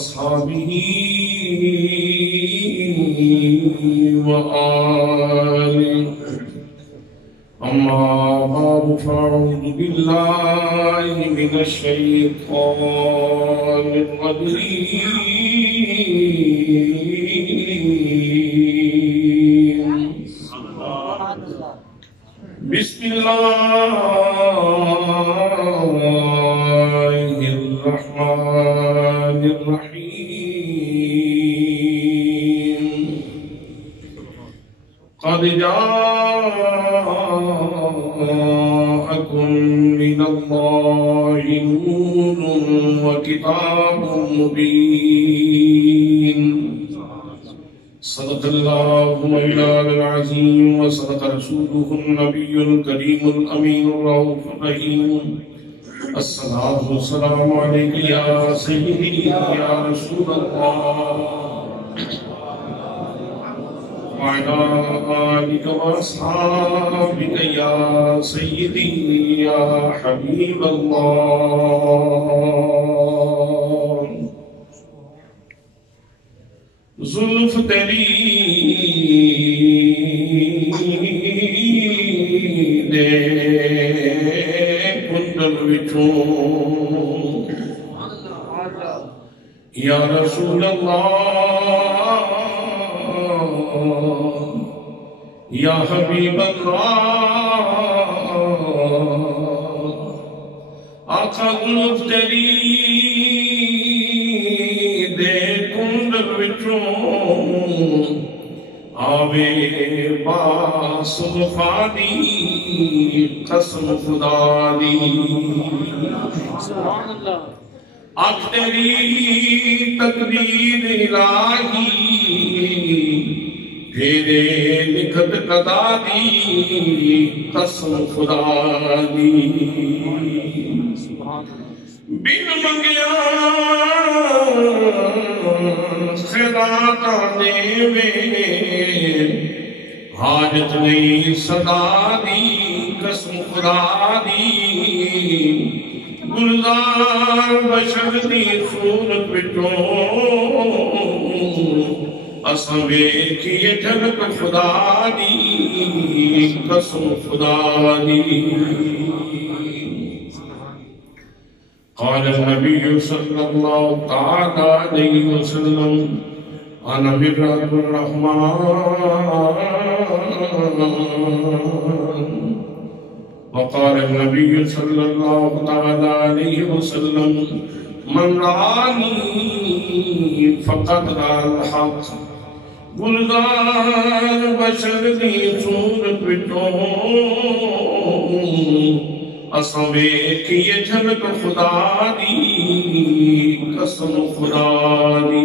وأصحابه وآله أما بعد فأعوذ بالله من الشيطان الرجيم بسم الله الرحمن الرحيم قد جاءكم من الله نور وكتاب مبين صدق الله مولانا العظيم وصدق رسوله النبي الكريم الأمين الرؤوف الرحيم الصلاة والسلام عليك يا سيدي يا رسول الله وعلى آلك وأصحابك يا سيدي يا حبيب الله زلف تیری دے کندل وچوں یا رسول اللہ یا حبیب اللہ آقا زلف تیری دے کندل وچوں آوے باس مفادی قسم خدا دی آنکھ تیری تقدیر الہی پھیرے لکھت قضا دی قسم خدا دی بن منگیا خیرات آنے میں حاجت نہیں صدا دی قسم خدا دی گلزار بشر دی صورت بچوں اساں ویکھی جھلک خدا دی قسم خدا دی قال النبي صلى الله تعالى عليه وسلم أنا برة الرحمن وقال النبي صلى الله تعالى عليه وسلم من رآني فقد رأى الحق گلزار بشر دی صورت بچوں اساں ویکھی جھلک خدا دی قسم خدا دی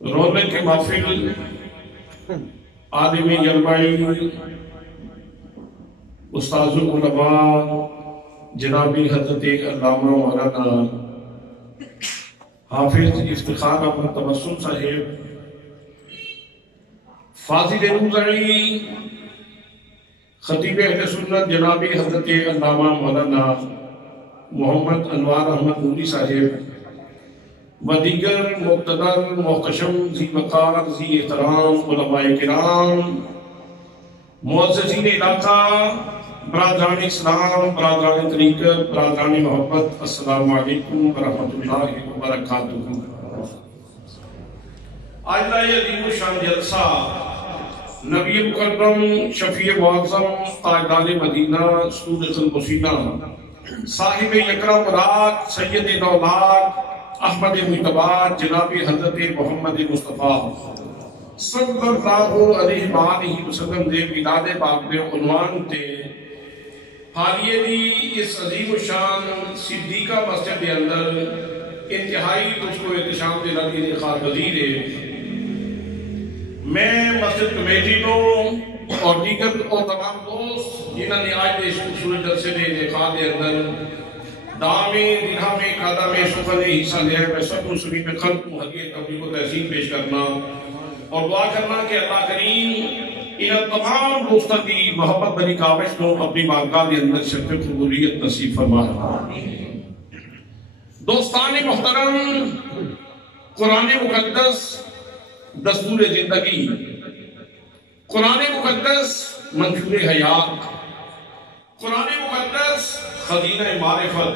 رونے کے محفل عالم جلوائی استاذ العلماء جنابی حضرت علامہ مولانا حافظ افتخار احمد تبسم صاحب فاضل روزائی خطیب اہل سنت جنابی حضرت علامہ مولانا محمد انوار احمد نوری صاحب و دیگر مقتدر محتشم ذی وقار ذی احترام علماء کرام معززین علاقہ برادران اسلام برادران طریقت برادران محبت السلام علیکم ورحمۃ اللہ وبرکاتہ آج کا یہ عظیم الشان جلسہ نبی مکرم شفیع معظم تاجدار مدینہ سورۃ المسینہ صاحب یکرم رات سید نولاد احمد مجتبی جناب حضرت محمد مصطفیٰ صلی اللہ علیہ وآلہ وسلم دے میلاد پاک دے عنوان تے حالیے دی اس عظیم الشان صدیقہ مسجد دے اندر انتہائی تجھ کو احتشام دے لگی دی خواہ وزیر ہے میں مسجد کمیٹی کو اور دیگر اور تمام دوست جنہوں نے آج اس خوبصورت جلسے دے انعقاد دے اندر دامے دنہامے قدامے شکر حصہ لے میں سب مسلمین میں خلق کو حدیث تبلیغ و تحسین پیش کرنا اور دعا کرنا کہ اللہ کریم ان تمام دوستوں کی محبت بری کاوش کو اپنی بارگاہ کے اندر شرف قبولیت نصیب فرمائے۔ دوستان محترم، قرآن مقدس دستور زندگی، قرآن مقدس منشور حیات، قرآن مقدس خزینہ معرفت،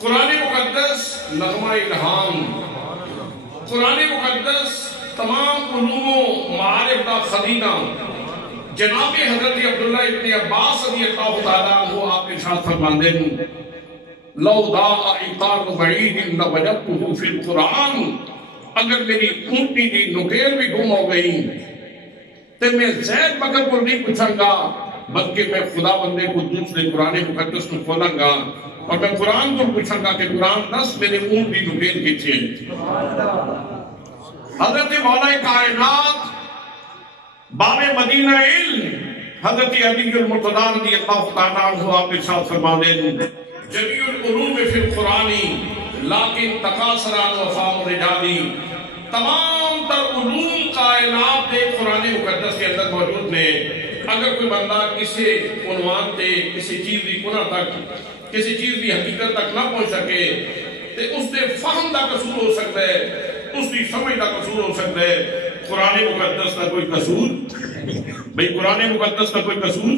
قرآن مقدس نغمہ الہام، قرآن مقدس تمام علوم و معارف کا خزینہ۔ جناب حضرت عبداللہ ابن عباس رضی اللہ تعالیٰ عنہ آپ ارشاد فرماندے ہیں لو ضاع عقار بعید لوجدته فی القرآن، اگر میری اونٹنی کی نکیل بھی گم ہو گئی تو میں زید بکر کو نہیں پوچھاں گا، بلکہ میں خدا بندے کو دوسرے قرآن مقدس کو کھولاں گا اور میں قرآن کو پوچھاں گا کہ قرآن دس میرے اونٹ کی نکیل کی تھے۔ حضرت مولا کائنات باب مدینہ علم حضرت علی المرتضی رضی اللہ تعالیٰ عنہ آپ ارشاد فرماتے ہیں جمیع العلوم فی القرآنی لیکن تقاصران وفام رجالی، تمام تر علوم کائنات دے قرآن مقدس کے اندر موجود نے۔ اگر کوئی بندہ کسی عنوان تے کسی چیز دی کنہ تک، کسی چیز دی حقیقت تک نہ پہنچ سکے تو اس دے فہم دا قصور ہو سکتا ہے، اس دی سمجھ دا قصور ہو سکتا ہے۔ قرآن مقدس کا کوئی قصور بھئی قرآن مقدس کا کوئی قصور؟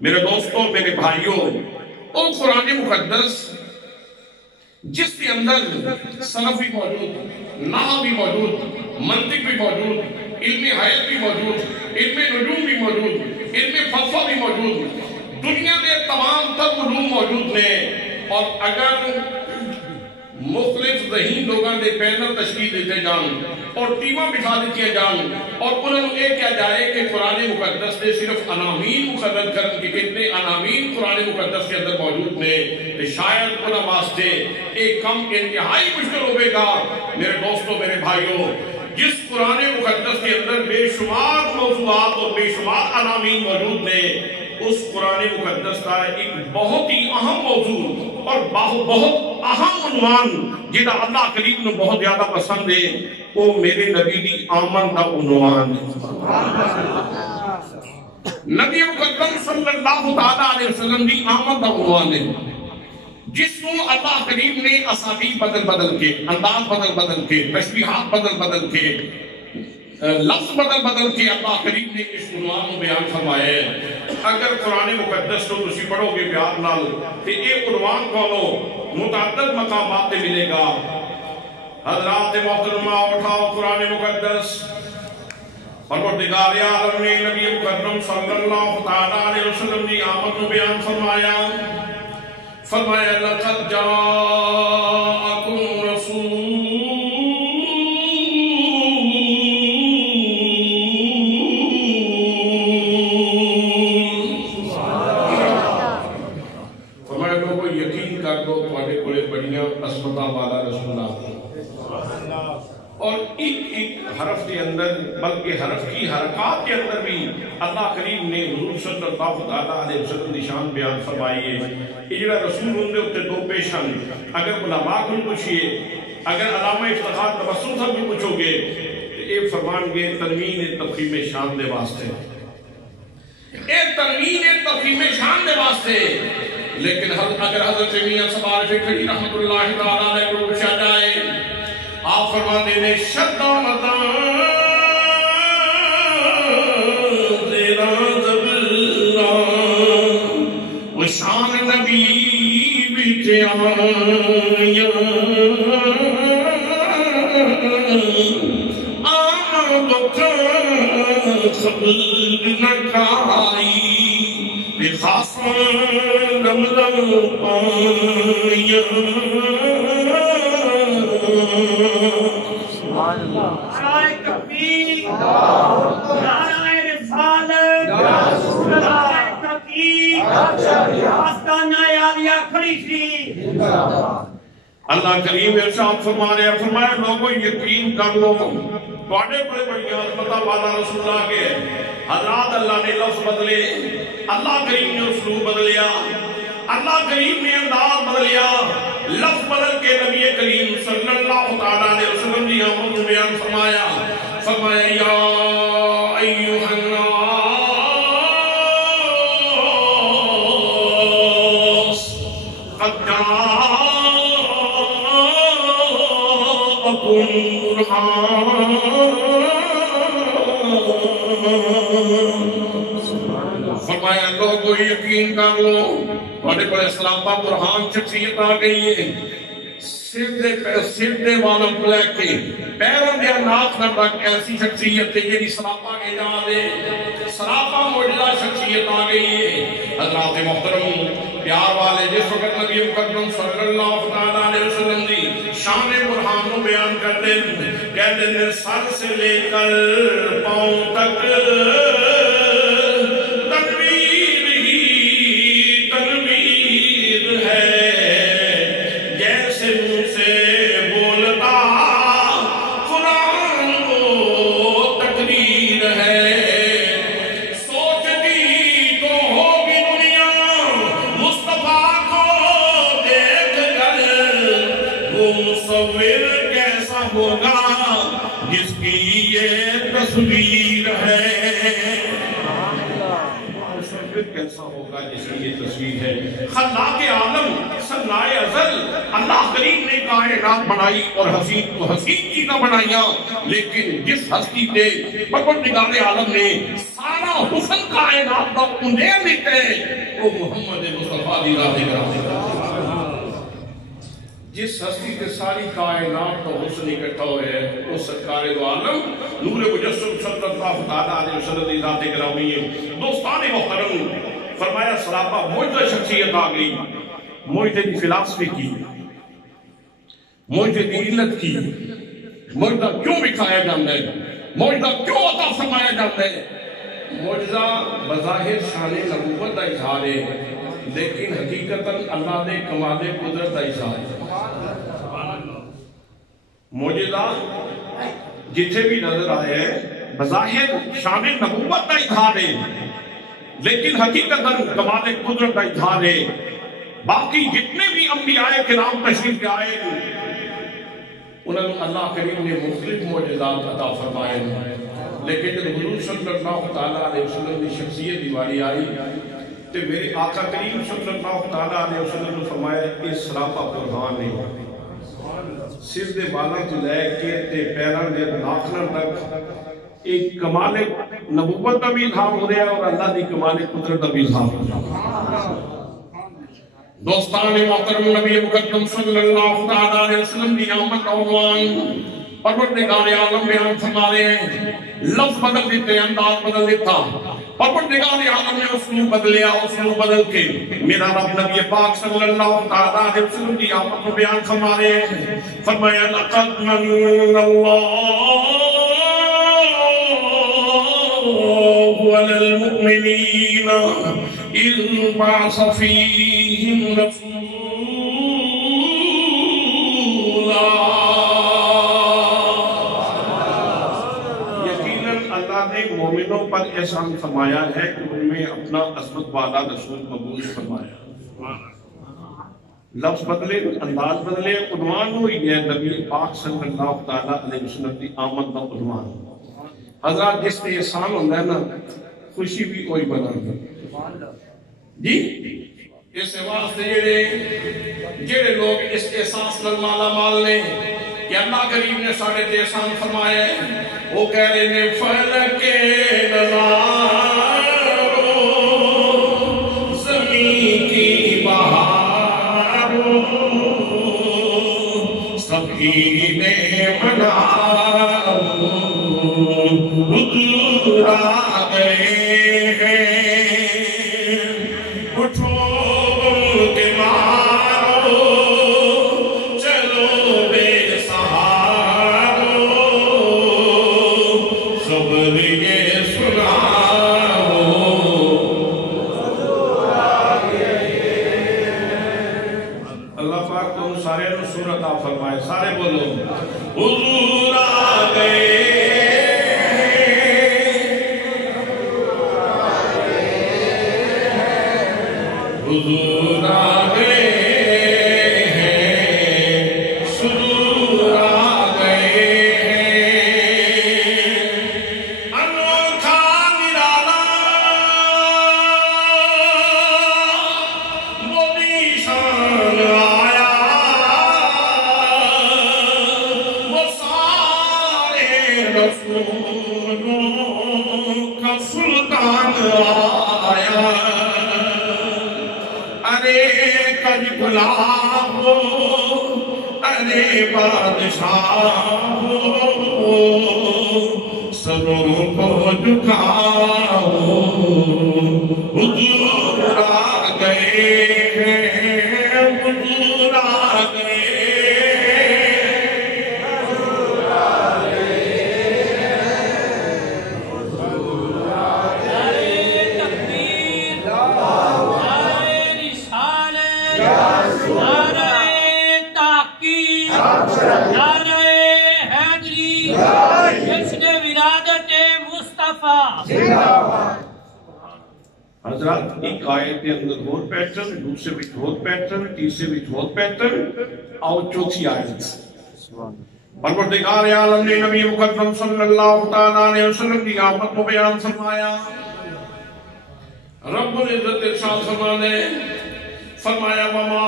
میرے دوستوں، میرے بھائیوں، او قرآن مقدس جس کے اندر صنف بھی موجود، نحو بھی موجود، منطق بھی موجود، علم حیات بھی موجود، علم نجوم بھی موجود، علم فلسفہ بھی موجود، دنیا میں تمام تر علوم موجود نے۔ اور اگر مختلف ذہین لوگاں دے پینل تشکیل دیتے جان اور ٹیمہ بٹھا دیتی جان اور انہوں نے کیا جائے کہ قرآن مقدس نے صرف عناوین مقرر کرن کہ کتنے عناوین قرآن مقدس کے اندر موجود نے، تو شاید انہوں واسطے ایک کم انتہائی مشکل ہوئے گا۔ میرے دوستوں، میرے بھائیوں، جس قرآن مقدس کے اندر بے شمار موضوعات اور بے شمار عناوین موجود نے، اس قرآن مقدس کا ایک بہت ہی اہم موضوع اور بہت اہم عنوان جہاں اللہ کریم نے بہت زیادہ پسند ہے، وہ میرے نبی دی آمن دا عنوان ہے۔ نبی مقدم صلی اللہ علیہ وسلم دی آمن دا عنوان ہے، جس کو اللہ کریم نے اسالیب بدل کے، انداز بدل کے، تشبیہات بدل کے، لفظ بدل کے اللہ کریم نے اس عنوان کو بیان فرمایا ہے۔ اگر قرآن مقدس کو تسی پڑھو گے پیار نال تو ایک عنوان کو متعدد مقامات میں ملے گا۔ حضرات محترمہ اٹھاؤ قرآن مقدس، پروردگار عالم نے نبی مکرم صلی اللہ علیہ وسلم کی آمد کو بیان فرمایا، فرمایا لَقَدْ جَاءَكُمْ رَسُولٌ اور ایک حرف کے اندر، بلکہ حرف کی حرکات کے اندر بھی اللہ کریم نے حضور صلی اللہ علیہ وسلم نشان بیان فرمائی ہے۔ یہ جڑا رسول ہوندے ہوتے دو پیشن، اگر علماء کو پوچھئے، اگر علامہ افتخار تبسم صاحب بھی پوچھو گے تو یہ فرمان گے تنوین تفخیم شان دے واسطے، ایک تنوین تفخیم شان دے واسطے۔ لیکن اگر حضرت میاں سبار فکری رحمت اللہ تعالیٰ علیہ کو پوچھا جائے، آپ فرماتے ہیں شدہ مدان زیرہ زبلہ و شان نبی بیٹے آیا آمد خبر نکائی بخاصان نملہ آیا نعرہ تکبیر، نعرہ رسالت، نعرہ تحقیق، آستانہ عالیہ کھڑی سی۔ اللہ کریم ارشاد فرمایا لوگوں یقین کر لو، بڑے بڑی عظمتہ والا رسول اللہ کے حضرات اللہ نے لفظ بدلے، اللہ کریم نے اسلوب بدلیا، اللہ کریم نے انداز بدلیا، لفظ بدل کے نبی کریم صلی اللہ علیہ وسلم نے آمد بیان فرمایا یا ایوہ کوئی یقین کر لو بڑے بڑے سراپا برہان شخصیت آ گئی ہے سردے والا کو لے کے پیروں دیا ناک نہ تک ایسی شخصیت ہے یہ سراپا کے جا دے سراپا موجودہ شخصیت آ گئی ہے حضرات محترم پیار والے جس وقت نبی مکرم صلی اللہ علیہ وسلم دی شان برہان کو بیان کر دیں کہتے ہیں سر سے لے کر پاؤں تک تنویر ہی تنویر ہے جیسے منہ سے بولتا قرآن کو تقریر ہے ہوگا جس کی یہ تصویر ہے مصور کیسا ہوگا جس کی یہ تصویر ہے خلاق عالم صنائے ازل اللہ کریم نے کائنات بنائی اور حسین کو حسین چیزیں بنائیاں لیکن جس ہستی نے پروردگار عالم نے سارا حسن کائنات کا انہیں لکھے وہ محمد مصطفیٰ دی ذات گرامی جس ہستی کے ساری کائنات تو حسن اکٹھا ہوئے ہے وہ سرکار دو عالم نور مجسم صلی اللہ علیہ وسلم دی ذات گرامی ہے دوستان محترم فرمایا سراپا موجودہ شخصیت آ گئی موجودہ دی فلاسفی کی موجودہ دی علت کی موجودہ کیوں بکھایا جاتا ہے موجودہ کیوں عطا فرمایا جاتا ہے موجودہ بظاہر شان نبوت کا اظہار ہے لیکن حقیقتاً اللہ نے کمال قدرت کا اظہار ہے موجودہ جتنے بھی نظر آئے بظاہر شان نبوت کا اظہار ہے لیکن حقیقتاً کمال قدرت کا اظہار ہے باقی جتنے بھی انبیاء کرام تشریف لے آئے انہوں نے اللہ کریم نے مختلف معجزات عطا فرمائے لیکن جب حضور صلی اللہ علیہ وسلم کی شخصیت دیواری آئی تو میرے آقا کریم صلی اللہ علیہ وسلم نے فرمایا اس سراپا برہان ہے سر دے بالا تو لے کے تے پیران دے ناخنہ تک ایک کمال نبوت کا بھی اظہار ہو رہا ہے اور اللہ دی کمال قدرت کا بھی اظہار ہو رہا ہے دوستان محترم نبی مقدم صلی اللہ علیہ وسلم دی آمد عنوان پروردگار عالم بیان فرما رہے ہیں لفظ بدل دیتے انداز بدل دیتا پروردگار عالم نے اسلوب بدلیا اسلوب بدل کے میرا رب نبی پاک صلی اللہ علیہ وسلم کی آمد کو بیان فرما رہے ہیں فرمایا لقد من اللہ علی المؤمنین اذ بعث فیہم رسولا مومنوں پر احسان فرمایا ہے کہ ان میں اپنا عظمت والا رسول مبعوث فرمایا لفظ بدلے انداز بدلے عنوان ہوئی ہے نبی پاک صلی اللہ علیہ وسلم کی آمد کا عنوان حضرات جس نے احسان ہوتا ہے نا خوشی بھی کوئی بنا جی اس واسطے جڑے لوگ اس احساس نال مالا مال نے کہ اللہ کریم نے ساڑھے تے احسان فرمایا ہے وہ کہہ رہے ہیں فلک نظارو زمین کی بہارو سبھی نے منارو حضور آ گئے ہیں اٹھو کے مارو چلو بے فرمائے سارے بولو حضور آ گئے حضور آ گئے سرور آ گئے انوکھا نرالا مولی شان آیا رسولوں کا سلطان آیا گج گلاب ارے بادشاہ سروں کو جھکاؤ حضور آ گئے ہیں حضور آ گئے حضرات ایک آیت کے اندر اور پیٹرن دوسرے بھی اور پیٹرن تیسرے بھی اور پیٹرن اور چوتھی آیت پروردگار عالم نے نبی مقدم صلی اللہ علیہ وسلم کی آمد کو بیان فرمایا رب العزت ارشاد فرمانے فرمایا وما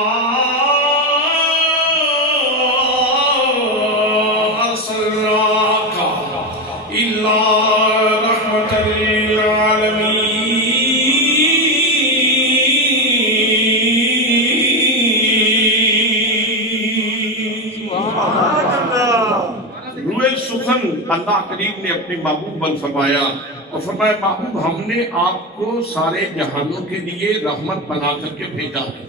ارسلناک الا رحمۃ للعالمین اللہ کریم نے اپنے محبوب بن فرمایا اور فرمایا محبوب ہم نے آپ کو سارے جہانوں کے لیے رحمت بنا کر کے بھیجا ہے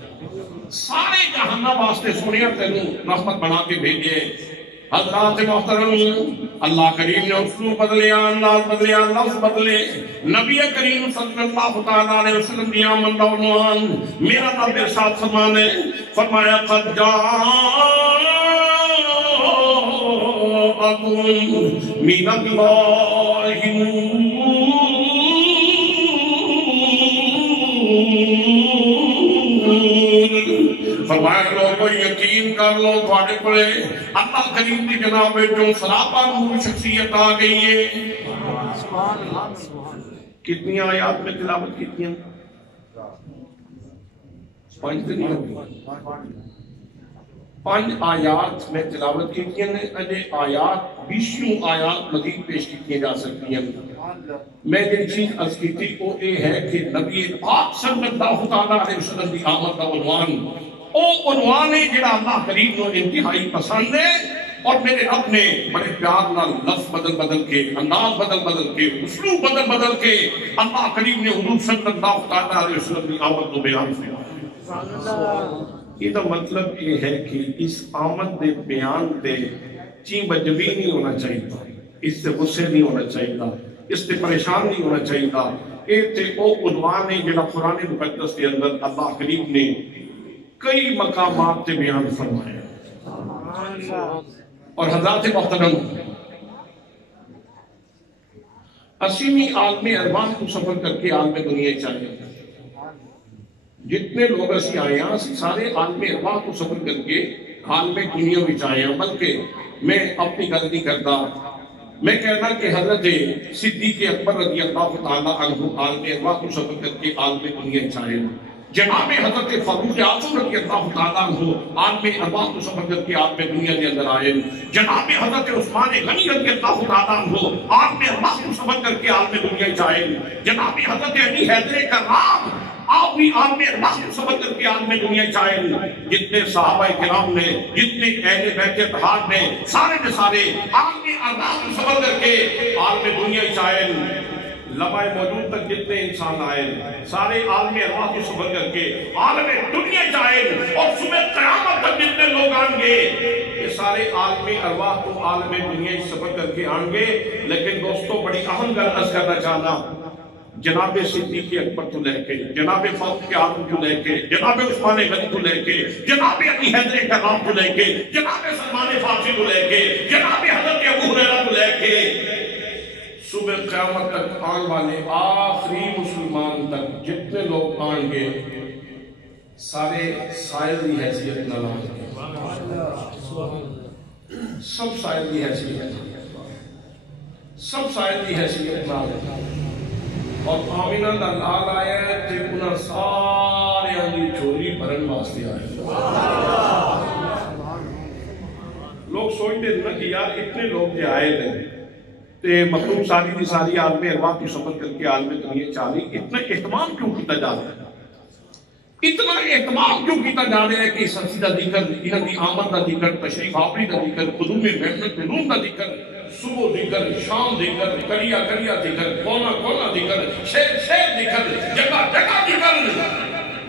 سارے جہانوں واسطے سنیا تینوں رحمت بنا کے بھیجے حضرات محترم اللہ کریم نے اسلوب بدلے انداز بدلے لفظ بدلے نبی کریم صلی اللہ علیہ وسلم کی آمد و عنوان میرا رب ارشاد فرمانے فرمایا قد من اللہ فرمایا لوگوں یقین کر لو تھوڑے پڑے اللہ کریم کی جناب جو سراپا نور شخصیت آ گئی ہے کتنی آیات میں تلاوت کتنی ہیں 5 دن ہوگی 5 آیات میں تلاوت کی ہیں اجے آیات 20 آیات مزید پیش کی جا سکتی ہیں میں جو چیز عرض کی تھی وہ یہ ہے کہ نبی پاک صلی اللہ علیہ وسلم کی آمد کا عنوان او عنوان ہے جڑا اللہ کریم کو انتہائی پسند ہے اور میرے رب نے بڑے پیار نال لفظ بدل کے انداز بدل کے اسلوب بدل کے اللہ کریم نے حضور صلی اللہ علیہ وسلم کی آمد کو بیان فرمایا یہ تو مطلب یہ ہے کہ اس آمد دے بیان دے چین بجوی نہیں ہونا چاہیے اس سے غصے نہیں ہونا چاہیے اس سے پریشان نہیں ہونا چاہیے یہ تے او عنوان ہے جڑا قرآن مقدس کے اندر اللہ کریم نے کئی مقامات سے بیان فرمایا اور حضرات محترم 80ویں عالم ارواح کو سفر کر کے عالم دنیا چاہیے جتنے لوگ اسی آئے ہیں سارے عالم ارواح کو سفر کر کے عالم دنیا میں چاہے ہیں بلکہ میں اپنی غلط نہیں کرتا میں کہتا کہ حضرت صدیق اکبر رضی اللہ تعالیٰ عنہ عالم ارواح کو سفر کر کے عالم دنیا چاہے ہیں جناب حضرت فاروق اعظم رضی اللہ تعالیٰ عنہ عالم ارواح کو سفر کر کے عالم دنیا کے اندر آئے جناب حضرت عثمان غنی رضی اللہ تعالیٰ عنہ عالم ارواح کو سفر کر کے عالم دنیا چاہے جناب حضرت علی حیدر کرام آپ بھی عالم ارواح کو سفر کر کے عالم دنیا چاہے جتنے صحابہ کرام نے جتنے اہل بیت اطہار نے سارے عالم ارواح کو سفر کر کے عالم دنیا چاہے لمحہ موجود تک جتنے انسان آئے سارے عالم ارواح کو سفر کر کے عالم دنیا چاہے اور صبح قیامت تک جتنے لوگ آن گے یہ سارے عالم ارواح کو عالم دنیا سفر کر کے آن گے لیکن دوستو بڑی اہم عرض کرنا چاہنا جناب صدیق اکبر تو لے کے جناب فاروق اعظم تو لے کے جناب عثمان غنی تو لے کے جناب علی حیدر کرام تو لے کے جناب سلمان فارسی تو لے کے جناب حضرت ابو ہریرہ تو لے کے صبح قیامت تک آن والے آخری مسلمان تک جتنے لوگ آن گے سارے سائل کی حیثیت نہ لائیں سب سائل کی حیثیت سب سائل کی حیثیت نہ لائیں اور آمینہ دا لال آیا ہے تے انہاں سارے آنگی چولی بھرن واسطے آئے لوگ سوچتے ہیں کہ یار اتنے لوگ کے آئے ہیں تے مخلوق ساری دی ساری عالم ارواح کی سفر کر کے عالم دنیا چالی اتنا اہتمام کیوں کیتا جاتا ہے اتنا اہتمام کیوں کیتا جا رہا ہے کہ سرسی دا ذکر، انہاں دی آمد دا ذکر، تشریف آوری دا ذکر، قدوم محمد نور دا ذکر، صبح ذکر، شام ذکر، کریا کریا ذکر، کونا کونا ذکر، شہر شہر ذکر، جگہ جگہ ذکر۔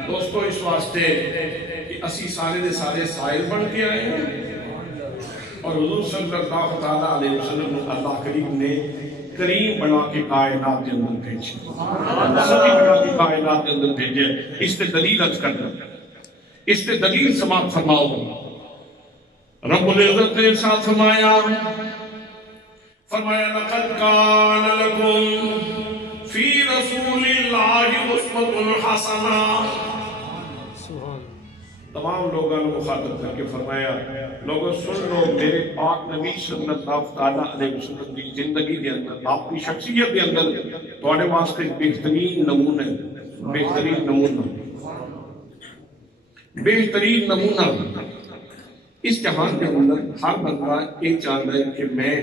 دوستو اس واسطے کہ اسی سارے دے سارے سائل بن کے آئے ہیں، اور حضور صلی اللہ تعالیٰ علیہ وسلم اللہ کریم نے کریم بنا کے کائنات کے اندر بھیجے، سبھی بنا کے کائنات کے اندر بھیجے۔ اس نے دلیل اچھ کرنا، اس نے دلیل سماعت فرماؤ۔ رب العزت نے ارشاد فرمایا لَقَدْ كَانَ لَكُمْ فِي رَسُولِ اللَّهِ أُسْوَةٌ حَسَنَةٌ۔ تمام لوگوں نے مخاطب کر کے فرمایا، لوگوں سن لو میرے پاک نبی صلی اللہ علیہ وسلم کی زندگی کے اندر، آپ کی شخصیت کے اندر تھوڑے واسطے بہترین نمونہ، بہترین نمونہ، بہترین نمونہ۔ اس جہان کے اندر ہر بندہ ایک چاہتا ہے کہ میں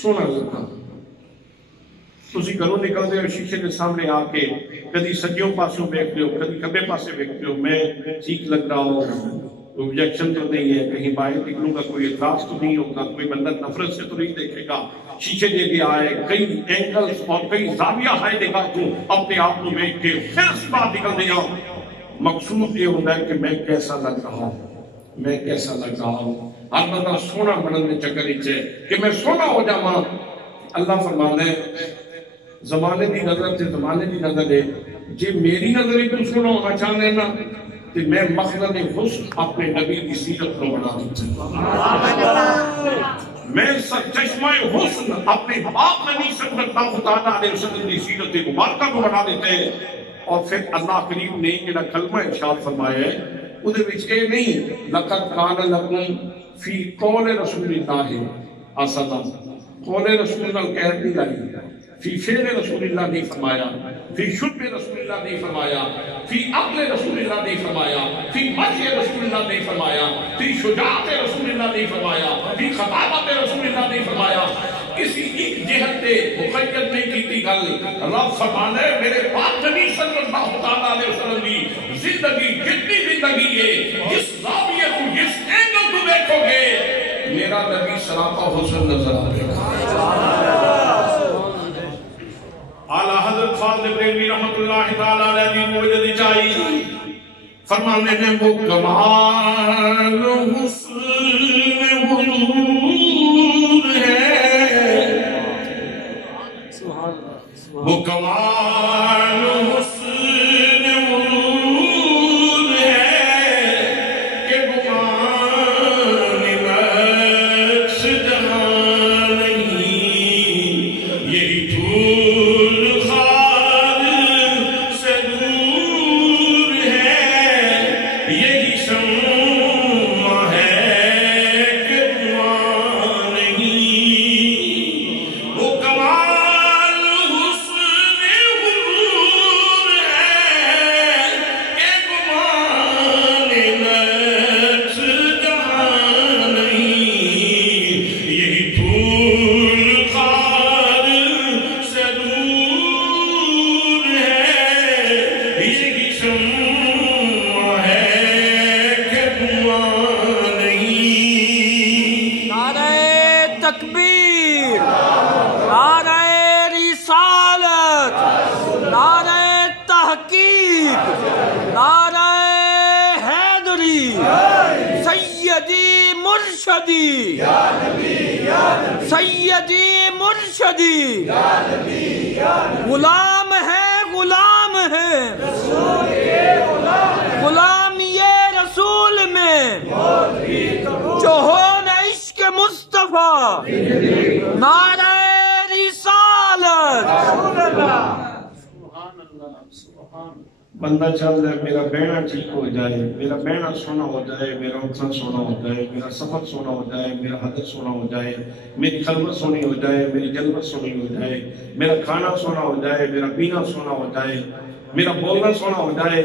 سونا لگا۔ تسی گھروں نکلتے ہو شیشے کے سامنے آ کے کدی سجیوں پاسوں بیٹھتے ہو، کدی کبے پاسے بیٹھتے ہو، میں ٹھیک لگ رہا ہوں، اوبجیکشن تو نہیں ہے، کہیں باہر نکلوں گا کوئی اعتراض تو نہیں ہوگا، کوئی بندہ نفرت سے تو نہیں دیکھے گا۔ شیشے دے کے آئے کئی اینگلز اور کئی زاویہ ہائے دے گا تو اپنے آپ کو بیٹھ کے پھر اسی بات نکل دے گا۔ مقصود یہ ہوتا ہے کہ میں کیسا لگ رہا ہوں، میں کیسا لگ رہا ہوں۔ ہر بندہ سونا بننے چکر ہے کہ میں سونا ہو جاواں۔ اللہ فرماتا ہے زمانے دی نظر تے زمانے دی نظر ہے، جے میری نظر ایک سونا ہونا چاہنے نا تو میں مخلد حسن اپنے نبی کی سیرت کو بنا دیتا، میں چشمہ حسن اپنے باپ نبی صلی اللہ علیہ وسلم کی سیرت مبارکہ کو بنا دیتے ہیں۔ اور پھر اللہ کریم نے جڑا کلمہ ارشاد فرمایا ہے اودے وچ اے نہیں لقد کان لکم فی قول رسول اللہ حسنہ، قول رسول اللہ کہہ نہیں لائی، فی فعل رسول اللہ نہیں فرمایا، فی شرب رسول اللہ نہیں فرمایا، فی عقل رسول اللہ نہیں فرمایا، فی مشی رسول اللہ نہیں فرمایا، فی شجاعت رسول اللہ نہیں فرمایا، فی خطابت رسول اللہ نہیں فرمایا۔ کسی ایک جہت تے مقید نہیں کیتی گل۔ رب فرمانا ہے میرے پاک نبی صلی اللہ علیہ وسلم کی زندگی جتنی زندگی ہے، جس زاویے کو جس اینگل کو دیکھو گے میرا نبی سراپا حسن نظر آئے گا۔ اعلیٰ حضرت فاضل بریلوی رحمت اللہ تعالیٰ علیہ موجود چاہی فرمانے نے وہ کمال حسن حضور ہے، وہ کمال حسن حضور ہے کہ گمان نقش جہاں نہیں، یہی طول خال سے دور ہے، یہی شمع ہے کہ گمان نہیں، وہ کمال حسن حضور ہے کہ گمان نقش جہاں نہیں، یہی طول خال سے دور ہے، یہی شمع ہے کہ گمان نہیں۔ نعرہ تکبیر، نعرہ رسالت، نعرہ تحقیق، نعرہ حیدری، سیدی مرشدی، سیدی مرشدی، غلام ہے غلام ہے، غلامی رسول میں جو ہون عشق مصطفیٰ، نعرہ رسالت۔ بندہ چل جائے میرا بہنا ٹھیک ہو جائے، میرا بہنا سونا ہو جائے، میرا اٹھنا سونا ہو جائے، میرا سفر سونا ہو جائے، میرا حدث سونا ہو جائے، میری خلوت سونی ہو جائے، میری جلوت سونی ہو جائے، میرا کھانا سونا ہو جائے، میرا پینا سونا ہو جائے، میرا بولنا سونا ہو جائے،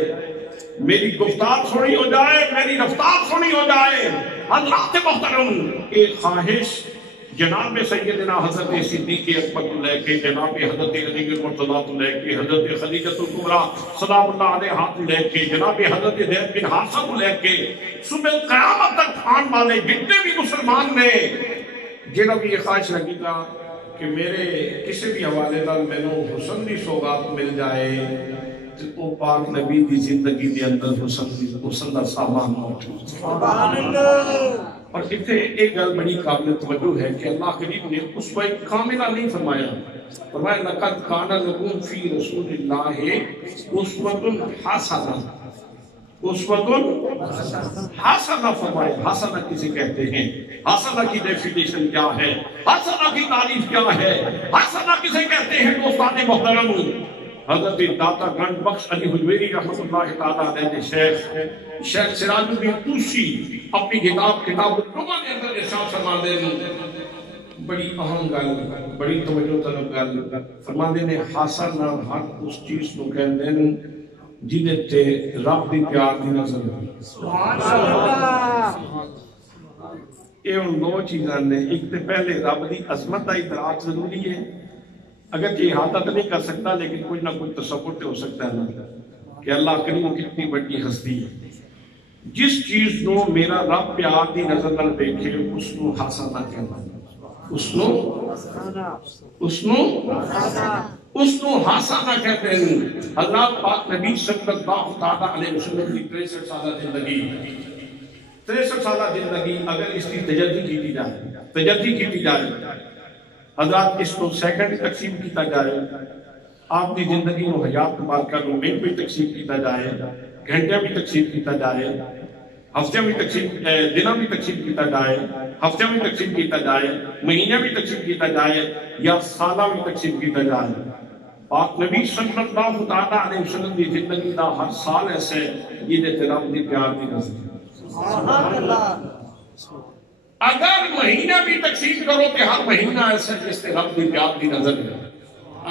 میری گفتار سونی ہو جائے، میری رفتار سونی ہو جائے۔ حضرات محترم ایک خواہش جناب سیدنا حضرت صدیق اکبر کو لے کے، جناب حضرت علی المرتضیٰ کو لے کے، حضرت خدیجہ الکبریٰ سلام اللہ علیہا کو لے کے، جناب حضرت زید بن حارثہ کو لے کے، صبح قیامت تک آن والے جتنے بھی مسلمان نے جنہوں بھی یہ خواہش لگی گا کہ میرے کسی بھی حوالے نال مینوں حسن دی سوغات مل جائے، تو وہ پاک نبی دی زندگی دے اندر حسن دا سامان موجود۔ سبحان اللہ۔ اور اتنے ایک گل بڑی قابل توجہ ہے کہ اللہ کریم نے اسوہ کاملہ نہیں فرمایا، فرمایا لَقَدْ كَانَ لَكُمْ فِي رَسُولِ اللَّهِ أُسْوَةٌ حَسَنَةٌ أُسْوَةٌ حَسَنَةٌ فرمایا۔ حسنہ کسے کہتے ہیں؟ حسنہ کی ڈیفینیشن کیا ہے؟ حسنہ کی تعریف کیا ہے؟ حسنہ کسے کہتے ہیں دوستان محترم؟ حضرت داتا گنج بخش علی حجویری رحمت اللہ تعالیٰ علیہ شیخ سراج الدین توسی اپنی کتاب الربا کے اندر ارشاد فرماندے ہیں بڑی اہم گل، بڑی توجہ طلب گل، فرماندے نے حسن ہر اس چیز کو کہندے ہیں جدے تے رب دی پیار دی نظر ہوئی۔ سبحان اللہ۔ یہ ان دو چیزاں نے، ایک تے پہلے رب دی عظمت دا ادراک ضروری ہے، اگر یہ احاطہ تو نہیں کر سکتا لیکن کچھ نہ کچھ تصور تو ہو سکتا ہے نا کہ اللہ کریم کتنی بڑی ہستی ہے۔ جس چیز نو میرا رب پیار دی نظر نال دیکھے اس نو حسنہ کہنا، اس نو حسنہ کہتے ہیں۔ حضرات پاک نبی صلی اللہ تعالیٰ علیہ وسلم کی 63 سالہ زندگی اگر اس کی تجدید کی جائے حضرات اس کو سیکنڈ تقسیم کیتا جائے، آپ کی زندگی کو حیات مبارکہ کو منٹ بھی تقسیم کیتا جائے، گھنٹے بھی تقسیم کیتا جائے، ہفتے بھی تقسیم، دنوں بھی تقسیم کیتا جائے، ہفتے بھی تقسیم کیتا جائے، مہینے بھی تقسیم کیتا جائے یا سالہ بھی تقسیم کیتا جائے، پاک نبی صلی اللہ تعالیٰ علیہ وسلم کی زندگی دا ہر سال ایسے یہ دیتے رب دی پیار دی نظر۔ سبحان اللہ۔ اگر مہینہ بھی تقسیم کرو کہ ہر مہینہ ایسا جس سے رب دی پیار دی نظر ہے،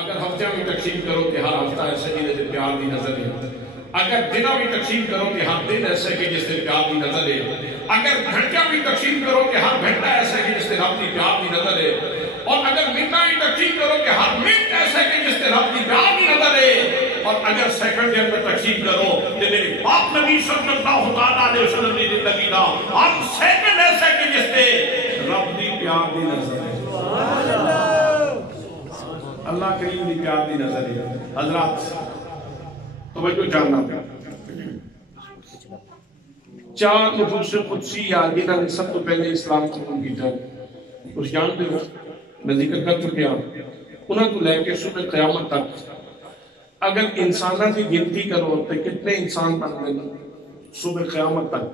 اگر ہفتہ بھی تقسیم کرو کہ ہر ہفتہ ایسا جس سے پیار دی نظر ہے، اگر دنہ بھی تقسیم کرو کہ ہر دن ایسا کہ جس سے پیار دی نظر ہے، اگر گھنٹہ بھی تقسیم کرو کہ ہر گھنٹہ ایسا کہ جس سے رب دی پیار دی نظر ہے، اور اگر منٹ بھی تقسیم کرو کہ ہر منٹ ایسا کہ جس سے رب دی پیار دی نظر ہے، اور اگر سیکنڈ کے اندر تقسیم کرو کہ میرے پاک نبی صلی اللہ تعالیٰ علیہ وسلم کی زندگی دا ہر سیکنڈ ایسا کہ جس سے رب دی پیار دی نظر ہے، اللہ کریم دی پیار دی نظر ہے۔ حضرات توجہ جاننا پہ 4 نفوس قدسی جنہوں نے سب تو پہلے اسلام قبول کیتا اس جانتے ہو، میں ذکر کر چکے ہیں، انہوں کو لے کے صبح قیامت تک اگر انسانہ کی گنتی کرو تو کتنے انسان بن گئے صبح قیامت تک؟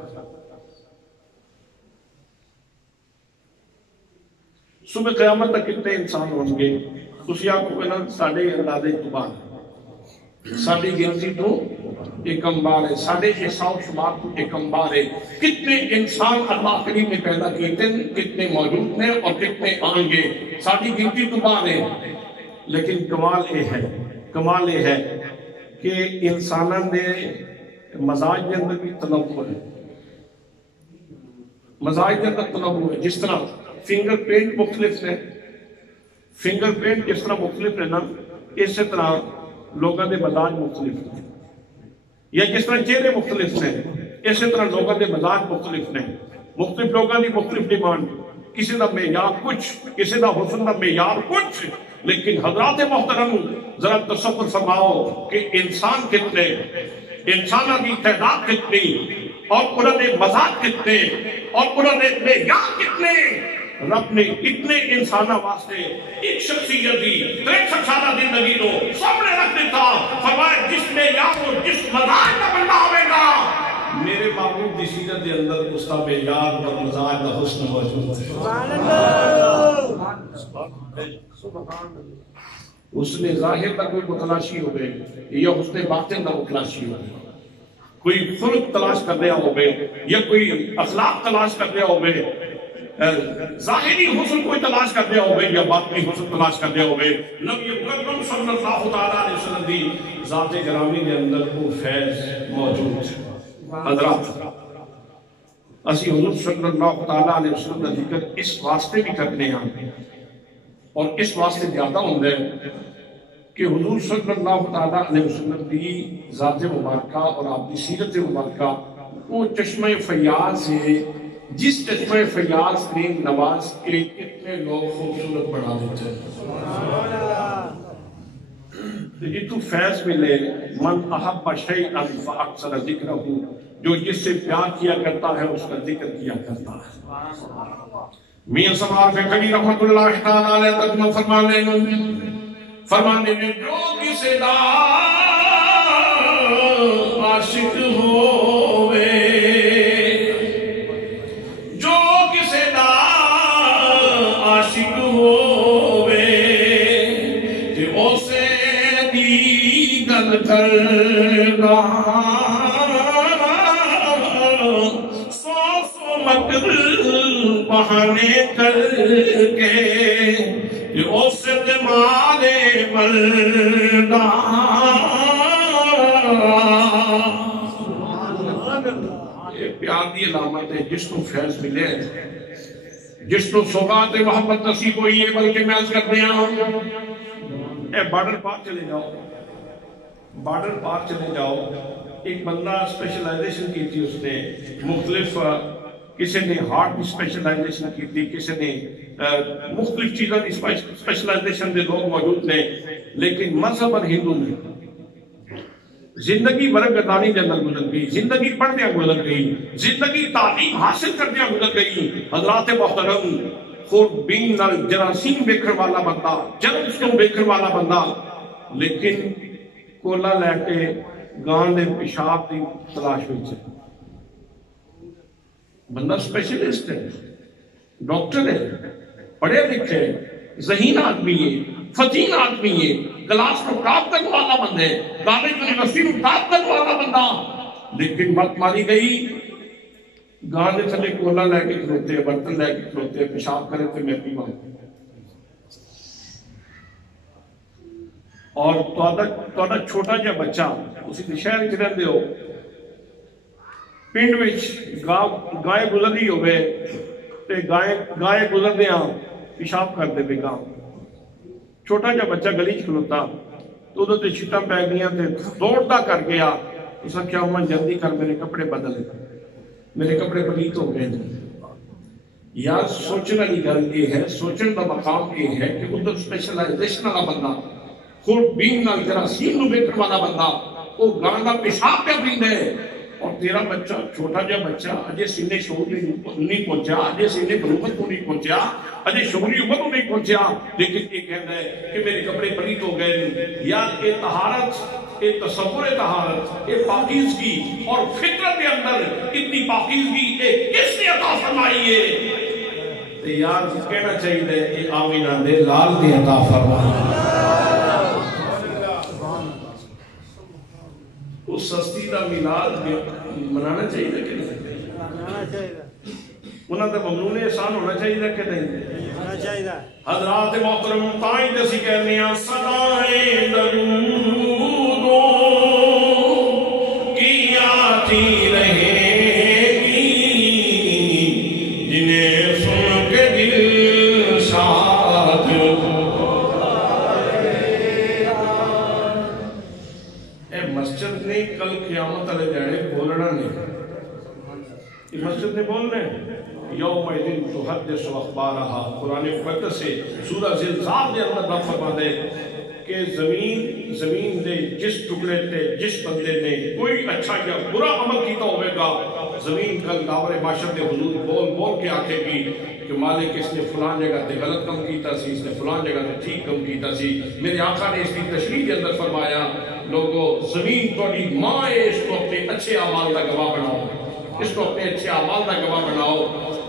صبح قیامت تک کتنے انسان ہوں گے؟ تسی آپ کو کہنا ساڑھے اندازے تو بعد، ساڑھے گنتی تو ایک امبار ہے، ساڑھے حساب شمار تو ایک امبار ہے۔ کتنے انسان اللہ کریم نے پیدا کیتے ہیں، کتنے موجود ہیں اور کتنے آئیں گے، ساڑھی گنتی تو بعد ہے۔ لیکن کمال یہ ہے کہ انسانوں نے مزاج کے اندر بھی تنوع ہے، مزاج کے اندر تنوع ہے۔ جس طرح فنگر پرنٹ مختلف ہے، فنگر پرنٹ جس طرح مختلف ہے نا، اسی طرح لوگوں کے مزاج مختلف ہیں، یا جس طرح چہرے مختلف ہیں اسی طرح لوگوں کے مزاج مختلف ہیں، مختلف لوگوں کی مختلف ڈیمانڈ، کسی کا معیار کچھ، کسی کا حسن کا معیار کچھ۔ لیکن حضرات محترم ذرا تصور فرماؤ کہ انسان کتنے، انسانوں کی تعداد کتنی، اور انہوں نے مزاج کتنے، اور انہوں نے معیار کتنے۔ رب نے اتنے انسانوں واسطے ایک شخصیت دی 63 سالہ زندگی کو سامنے رکھ دیتا، فرمایا جس معیار اور جس مزاج کا بندہ ہوئے گا میرے محبوب دی سیرت دے اندر اس کا معیار اور مزاج کا حسن موجود ہے۔ سبحان اللہ۔ اس نے ظاہر تک کوئی متلاشی ہو گئے یا اس نے باطن نہ متلاشی ہو گئے، کوئی خلق تلاش کر رہا ہو گئے یا کوئی اخلاق تلاش کر رہا ہو گئے، ظاہری حسن کوئی تلاش کر رہا ہو گئے یا باطنی حسن تلاش کر رہا ہو گئے۔ نبی مکرم صلی اللہ تعالیٰ علیہ وسلم دی ذات گرامی کے اندر وہ فیض موجود ہے۔ حضرات اسی حضور صلی اللہ تعالیٰ علیہ وسلم کا ذکر اس واسطے بھی کرنے ہیں اور اس واسطے زیادہ ہوں گے کہ حضور صلی اللہ تعالیٰ علیہ وسلم کی ذات مبارکہ اور آپ کی سیرت مبارکہ وہ چشمہ فیاض ہے جس چشمہ فیاض نے نواز کے اتنے لوگ خوبصورت بنا دیتے ہیں. یہ تو فیض ملے من احب شیئا فاکثر ذکرہ، جو جس سے پیار کیا کرتا ہے اس کا ذکر کیا کرتا ہے. میاں سمار پہ کبھی رحمت اللہ تعالیٰ علیہ ترجمہ فرمانے میں جو کسی دا عاشق ہوئے، جو کسی دا عاشق ہوئے کہ اسے دیگر کرنا سو مکر بہانے کر کے کہ اس دمالے مردہ. یہ پیار دی علامت ہے جس کو فیض ملے، جس کو سوغات محبت نصیب ہوئی ہے. بلکہ میں عرض کرتے ہیں اے بارڈر پار چلے جاؤ، بارڈر پار چلے جاؤ. ایک بندہ اسپیشلائزیشن کی تھی، اس نے مختلف، کسی نے ہارٹ کی اسپیشلائزیشن کی تھی، کسی نے مختلف چیزوں کی اسپیشلائزیشن دے لوگ موجود نے. لیکن مذہب اور ہندو میں زندگی برکتانی کے اندر گزر گئی، زندگی پڑھنے گزر گئی، زندگی تعلیم حاصل کرنے گزر گئی. حضرات محترم، خود بین جراثیم بیکھر والا بندہ، جرمز بیکھر والا بندہ، لیکن کولا لے کے گان دے پیشاب کی تلاش ہوئی سے بندہ اسپیشلسٹ ہے، ڈاکٹر ہے، پڑھے لکھے، ذہین آدمی ہے، فتین آدمی ہے، کلاس کو ٹاپ کرنے والا بندہ ہے، کالج یونیورسٹی کو ٹاپ کرنے والا بندہ. لیکن مت ماری گئی گان دے تھلے کولا لے کے کھلوتے، برتن لے کے کھلوتے، پیشاب کرے تو میں پیواں. اور تہاڈا چھوٹا جہا بچہ، اسی شہر وچ رہندے ہو، پنڈ وچ گائے گزری ہوئے تے گائے گزردیاں پیشاب کرتے پہ گاں. چھوٹا جہا بچہ گلی چ کھلوتا تو ادھر تے چھٹاں پی گئیاں تے دوڑتا کر گیا. اس نے کیا من جلدی کر، میرے کپڑے بدل، میرے کپڑے پلیت ہو گئے. یار سوچنے والی گل یہ ہے، سوچن کا مقام یہ ہے کہ ادھر اسپیشلائزیشن والا بندہ، خود بین نال جراثیم نو بیکھن والا بندہ، وہ گان دا پیشاب پہ پیندا ہے. اور تیرا بچہ، چھوٹا جا بچہ، اجے سینے شعور نہیں پہنچا، اجے سینے بلوغت کو نہیں پہنچا، اجے شعوری عمر کو نہیں پہنچا، لیکن یہ کہتا ہے کہ میرے کپڑے پلیت ہو گئے. یار یہ طہارت، یہ تصور طہارت، یہ پاکیزگی اور فطرت کے اندر اتنی پاکیزگی کس نے عطا فرمائی ہے؟ یار کہنا چاہیے یہ آمینہ دے لال دی عطا فرمائی. اس سستی دا میلاد منانا چاہیے کہ نہیں؟ انہاں دا ممنون احسان ہونا چاہیے کہ نہیں؟ حضرات محترم، تائیں جیسی کہنے ہیں صدائیں درودوں کی آتی رہے گی، جنہیں سن کے دل شاد. اے مسجد نے کل قیامت علیہ جانے بولنا نہیں، یہ مسجد نے بولنا ہے. یوم الدین تحدث اخبارہا، قرآن مقدس سے سورہ زلزال دے اندر رب فرما دے کہ زمین دے جس ٹکڑے تے جس بندے نے کوئی اچھا یا برا عمل کیتا ہوئے گا، زمین کل داور معاشر دے حضور بول بول کے آکھے گی کہ مالک اس نے فلان جگہ تے غلط کم کیتا سی، اس نے فلان جگہ تے ٹھیک کم کیتا سی. میرے آقا نے اس کی تشریح کے اندر فرمایا لوگوں زمین توڑی ماں ہے، اس کو اپنے اچھے اعمال کا گواہ بناؤ، اس کو اپنے اچھے اعمال کا گواہ بناؤ.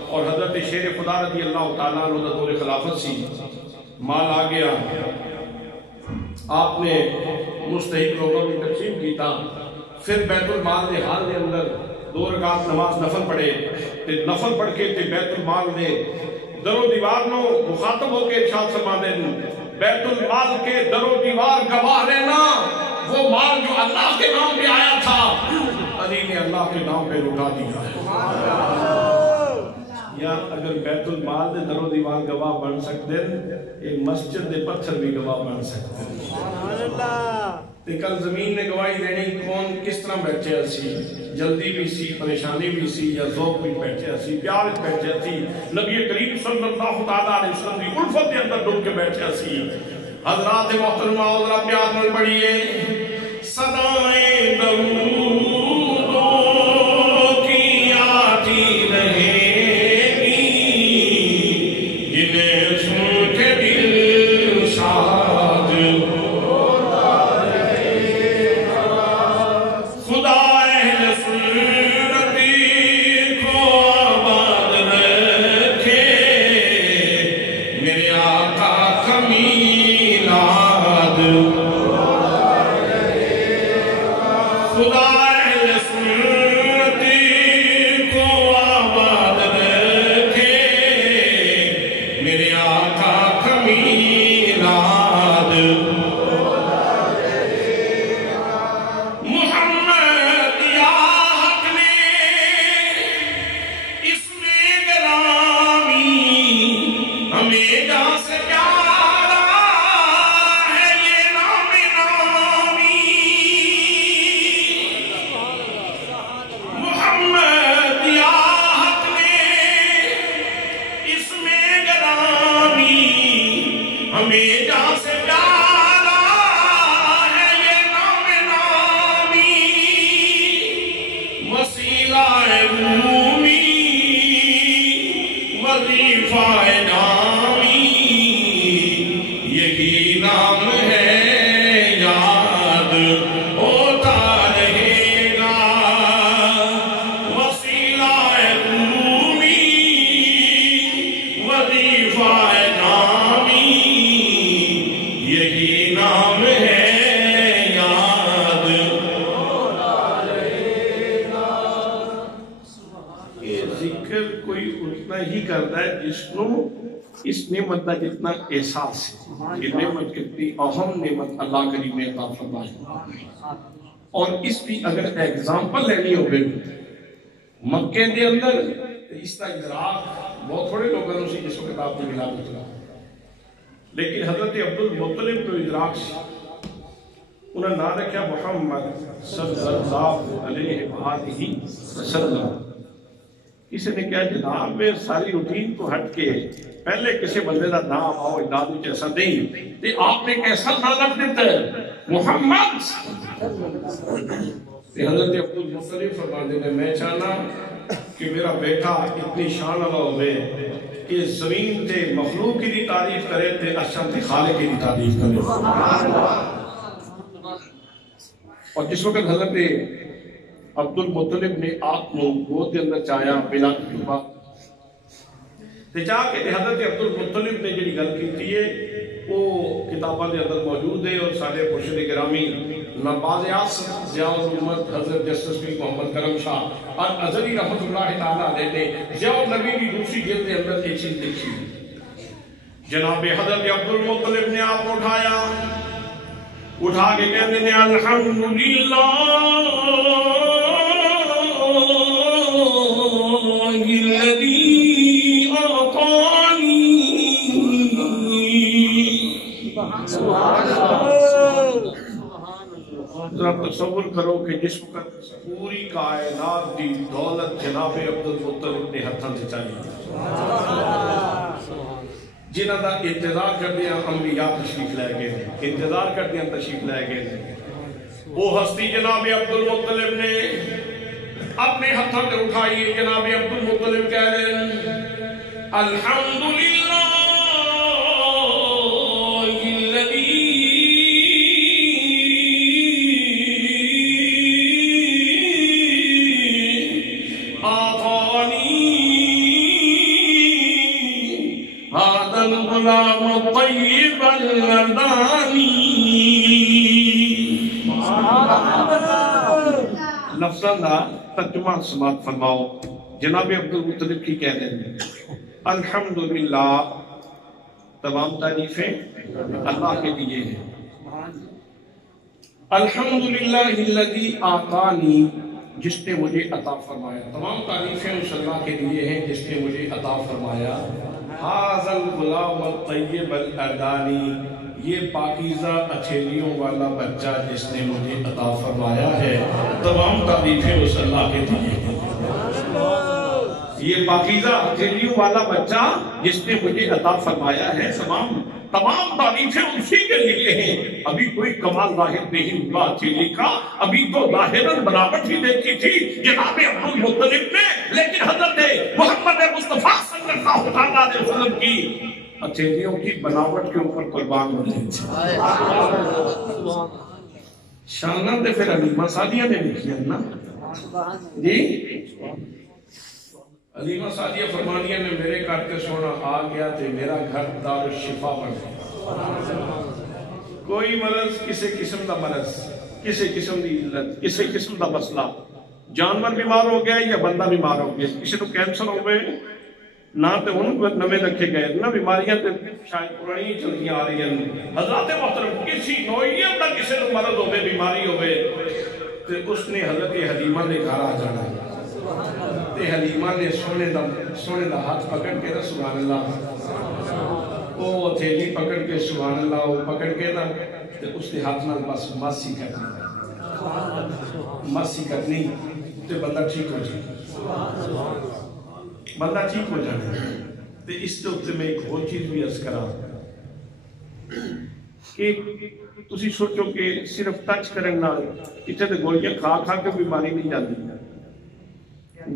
اور حضرت شیر خدا رضی اللہ تعالیٰ عنہ دور خلافت سی، مال آ گیا، آپ نے مستحق لوگوں کی تقسیم کیتا. پھر بیت المال دے حال دے اندر 2 رکعت نماز نفل پڑھے تے نفل پڑھ کے تے بیت المال دے در و دیوار نو مخاطب ہو کے ارشاد فرما دے بیت المال کے در و دیوار گواہ رہنا، وہ مال جو اللہ کے نام پہ آیا تھا علی نے اللہ کے نام پہ لٹا دیا ہے. یا اگر بیت المال دے درو دیوار گواہ بن سکتے ہیں ایک مسجد دے پتھر بھی گواہ بن سکتے ہیں. سبحان اللہ. تے کل زمین نے گواہی دینی کون کس طرح بیٹھے اسی, جلدی بھی سی, پریشانی بھی سی, یا ذوق بھی بیٹھے اسی, پیار بیٹھے اسی, نبی کریم صلی اللہ علیہ وسلم کی الفت کے اندر ڈوب کے بیٹھے اسی. حضرات محترمہ اور پیار میں پڑھیے صدائیں درودوں کی آتی رہے گی, جنہیں سن کے دل شاد ہوتا رہے گا. خدا اہل سنتی کو آباد رکھے, میرے آقا کمیلاد خدا اہل سنتی کو آباد رکھے, میرے آقا کمیلاد. محمد یا حق نے اس میں گرامی ہمیں جہاں سے پیارا ہے یہ نام نامی. محمد یا حق نے اس میں گرامی ہمیں جہاں سے پیارا ہے یہ نام نامی. وسیلہ رومی وظیفہ نامی یہی نام ہے یاد ہوتا رہے گا. وسیلہ رومی وظیفہ نامی یہی نام ہے یاد ہوتا رہے گا. یہ ذکر کوئی اتنا ہی کرتا ہے جس کو اس نعمت کا جتنا احساس ہے. یہ نعمت کتنی اہم نعمت اللہ کریم نے عطا فرمائی. اور اس کی اگر ایگزامپل لینی ہوگی مکے دے اندر اس کا ادراک بہت تھوڑے لوگوں نے جس کو کتاب کی ملا دیا, لیکن حضرت عبد المطلب کو ادراک سے انہوں نے نام رکھا محمد صلی اللہ علیہ وآلہ وسلم. کسی نے کہا جناب میں ساری روٹین کو ہٹ کے پہلے کسی بندے کا نام آؤ اجداد میں ایسا نہیں, تے آپ نے کیسا نام رکھ دیتا ہے محمد. تے حضرت عبد المطلب فرماتے ہیں میں چاہنا کہ میرا بیٹا اتنی شان والا ہوئے کہ زمین تے مخلوق کی بھی تعریف کرے تے اشرف تے خالق کی بھی تعریف کرے. اور جس وقت حضرت عبد المطلب نے آپ کو گود کے اندر چاہیا بلا کے بعد تے جا کے حضرت عبد المطلب نے جڑی گل کیتی ہے وہ کتاباں دے اندر موجود ہے. اور سارے مرشد گرامی نواز اعظم ضیاء الامت حضرت جسٹس پیر محمد کرم شاہ اور ازلی رحمت اللہ تعالیٰ علیہ نے ضیاء النبی کی دوسری جلد کے اندر ایک چیز لکھی. جناب حضرت عبد المطلب نے آپ کو اٹھا کے کہتے ہیں الحمدللہ الذی اعطانی. ذرا تصور کرو کہ جس وقت پوری کائنات دی دولت جناب عبد المطلب نے ہاتھوں سے چاہیے, جنہ دا انتظار کر دیا انبیاء تشریف لے گئے, انتظار کر دیا تشریف لے گئے. وہ ہستی جناب عبد المطلب نے اپنے ہاتھوں سے اٹھائی. جناب عبد المطلب کہہ رہے ہیں الحمدللہ الذی اعطانی هذا الغلام الطيب اللذانی. لفظاں دا ترجمہ سماعت فرماؤ. جناب عبد المطلب کی کہہ رہے ہیں الحمدللہ تمام تعریفیں اللہ کے لیے ہیں. الحمدللہ الذی اعطانی جس نے مجھے عطا فرمایا. تمام تعریفیں اس اللہ کے لیے ہیں جس نے مجھے عطا فرمایا. ھذا الغلام الطیب الادانی، یہ پاکیزہ اچھیلیوں والا بچہ جس نے مجھے عطا فرمایا ہے. تمام تعریفیں اس اللہ کے لیے ہیں. یہ پاکیزہ اچھیلیوں والا بچہ جس نے مجھے عطا فرمایا ہے. تمام تعریفیں اسی کے لیے ہیں. ابھی کوئی کمال ظاہر نہیں ہوا اچھیلی کا، ابھی تو ظاہراً بناوٹ ہی دیکھی تھی جناب عبد المطلب نے، لیکن حضرت محمد مصطفیٰ صلی اللہ علیہ وسلم کی اچھیلیوں کی بناوٹ کے اوپر قربان ہوتے تھے. شانہ دے پھر علیمہ سعدیہ نے لکھی ہے نا جی. علیمہ سعدیہ فرمانیہ نے میرے کاٹتے سونا آ گیا تھے، میرا گھر دار الشفا بن گیا. کوئی مرض، کسی قسم دا مرض، کسی قسم دی علت، کسی قسم دا مسئلہ، جانور بیمار ہو گیا یا بندہ بیمار ہو گیا، کسی کو کینسر ہو گئے نہ تو ان کو نوے رکھے گئے نہ بیماریاں تے شاید پرانی چلتی آ رہی ہیں. حضرات محترم کسی نوعیت دا کسی کو مرض ہوئے، بیماری ہوئے تے اس نے حضرت حلیمہ نے گھر آ جانا ہے. تے حلیمہ نے سونے دا ہاتھ پکڑ کے نا سبحان اللہ، وہ تھیلی پکڑ کے سبحان اللہ وہ پکڑ کے نا تے اس نے ہاتھ نال بس ماسی کرنی تے بندہ ٹھیک ہو جائے. بندہ ٹھیک ہو جائے. تے اس کے اوپر میں ایک اور چیز بھی عرض کرا کہ تسی سوچو کہ صرف ٹچ کرن نال اتنے تے گولیاں کھا کے بیماری نہیں جاتی.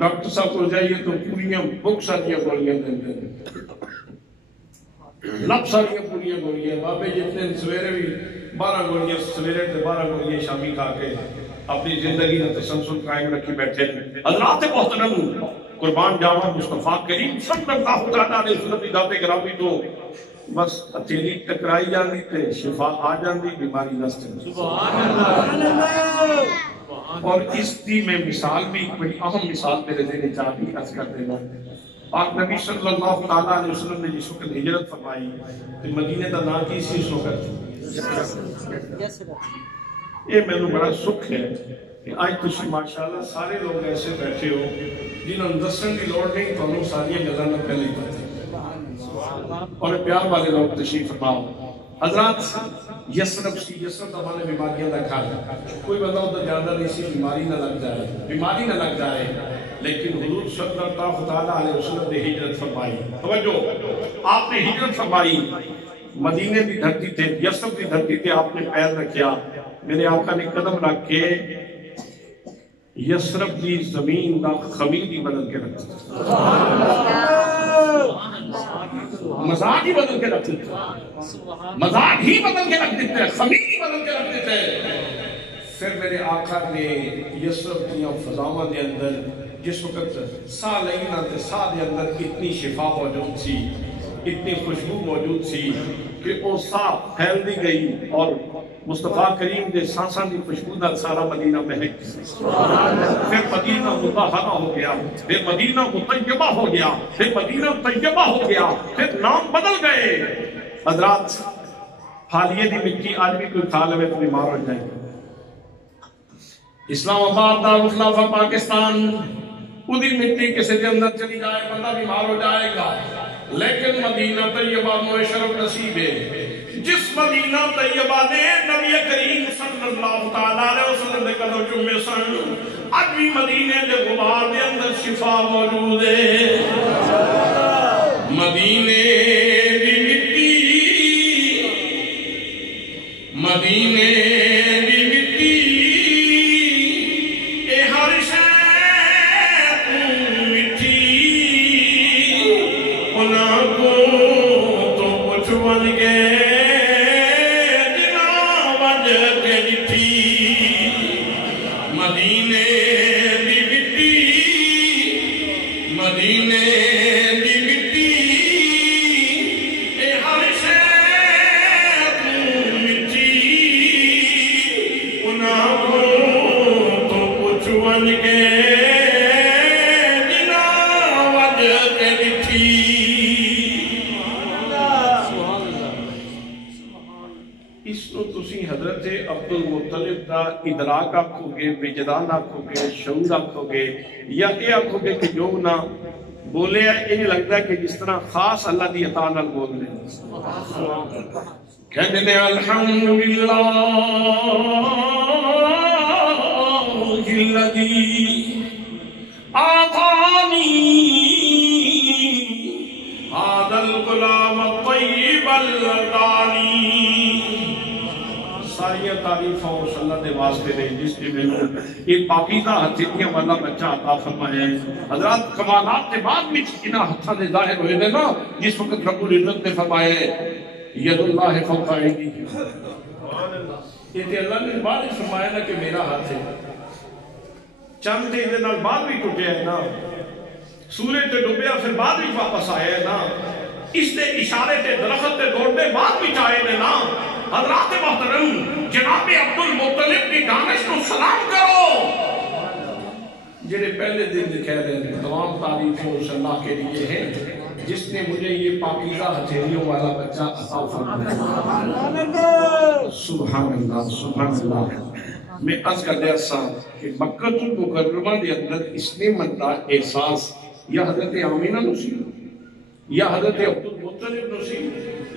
ڈاکٹر صاحب کو جائیے تو پوریاں بک ساریاں گولیاں دیں، لب ساریاں پوریاں گولیاں. بابے جتنے سویرے بھی 12 گولیاں سویرے تے 12 گولیاں شامی کھا کے اپنی زندگی کا تسلسل قائم رکھی بیٹھے. حضرات محترم قربان جاواں مصطفیٰ کریم صلی اللہ علیہ وسلم کی ذات گرامی تو بس تیری ٹکرائی جاندی تے شفا آ جاندی، بیماری نستے. سبحان اللہ. اور اس دی میں مثال بھی بڑی اہم مثال میرے ذہن چاہتی عرض کر دینا. پاک نبی صلی اللہ علیہ وسلم نے جس وقت ہجرت فرمائی تو مدینے کا نام کی سی اس وقت. یہ میرے بڑا سکھ ہے کہ آج تسی ماشاءاللہ سارے لوگ ایسے بیٹھے ہو جنہوں نے دسن کی لوڑ نہیں، تو ساری گلاں نہ پہلے ہی پتہ. اور پیار والے لوگ تشریف فرماؤ. حضرات یسرب سی، یسرب ہمارے بیماریاں کا گھر. کوئی بندہ ادھر جانا نہیں سی بیماری نہ لگ جائے. لیکن حضور صلی اللہ علیہ وسلم نے ہجرت فرمائی. توجہ، آپ نے ہجرت فرمائی، مدینے کی دھرتی تھے، یسرب کی دھرتی تھے، آپ نے پیر رکھیا. میرے آقا نے قدم رکھ کے یسرب کی زمین دا خمیر ہی بدل کے رکھ دیا. مزاج ہی بدل کے رکھ دیتے، مزاج ہی بدل کے رکھ دیتے، خمیر ہی بدل کے رکھ دیتے. پھر میرے آقا نے یسرب کی فضاواں دے اندر جس وقت سا لینا تے سا دے اندر اتنی شفا موجود سی، اتنی خوشبو موجود سی کہ وہ سا پھیل دی گئی اور مصطفیٰ کریم دے سانساں دی خوشبو نال سارا مدینہ مہک گیا. پھر مدینہ مطہرہ ہو گیا، پھر مدینہ مطیبہ ہو گیا، پھر مدینہ طیبہ ہو گیا، پھر نام بدل گئے. حضرات حالیے دی مٹی آج بھی کوئی کھا لے تو بیمار ہو جائے. اسلام آباد دارالخلافہ پاکستان ادھی مٹی کسی کے اندر چلی جائے بندہ بیمار ہو جائے گا. لیکن مدینہ طیبہ میں شرف نصیب ہے جس مدینہ طیبہ نے نبی کریم صلی اللہ علیہ وسلم نے قدر جمعے سن. آج بھی مدینے دے غبار دے اندر شفا موجود ہے. مدینے دی مٹی، مدینے دی مٹی، اے ہر شے مٹی، انہاں کو تو کچھ بن گئے جنا وجہ کے مٹی. مدینے دی مٹی، مدینے دی مٹی، اے ہر شے مٹی، انہاں کو تو کچھ بن گئے جنا وجہ کے مٹی. اس اس نو تسی حضرت عبد المطلب دا ادراک آکھو گے، وجدان آکھو گے، شعور آکھو گے، یا اے آکھو گے کہ جو نہ بولے یہ نہیں لگتا ہے کہ جس طرح خاص اللہ دی عطا نال بول رہے ہیں. کہتے ہیں الحمدللہ الذی آتانی هذا الغلام الطیب اللذانی. ساری تعریف اس اللہ دے واسطے نے جس نے میں یہ پاکیزہ ہتھیلیاں والا بچہ عطا فرمایا ہے. حضرات کمالات کے بعد بھی انہاں ہتھاں دے ظاہر ہوئے نے نا جس وقت رب العزت نے فرمایا ہے ید اللہ فوق ایدیہم. یہ تے اللہ نے بعد فرمایا نا کہ میرا ہاتھ ہے. چند دے نال بعد بھی ٹوٹیا ہے نا، سورج تے ڈوبیا پھر بعد بھی واپس آیا ہے نا، اس دے اشارے تے درخت تے دوڑتے بعد بھی چاہے نے نا. حضرات محترم جناب عبد المطلب کی دانش کو سلام کرو. جنہیں پہلے دن دکھا رہے ہیں تمام تعریفیں اس اللہ کے لیے ہیں جس نے مجھے یہ پاکیزہ ہتھیلیوں والا بچہ عطا فرمایا. سبحان اللہ سبحان اللہ. میں عرض کر دیا سا کہ مکہ المکرمہ دے اندر اس نعمت دا احساس یا حضرت آمینہ نصیب یا حضرت عبد المطلب نصیب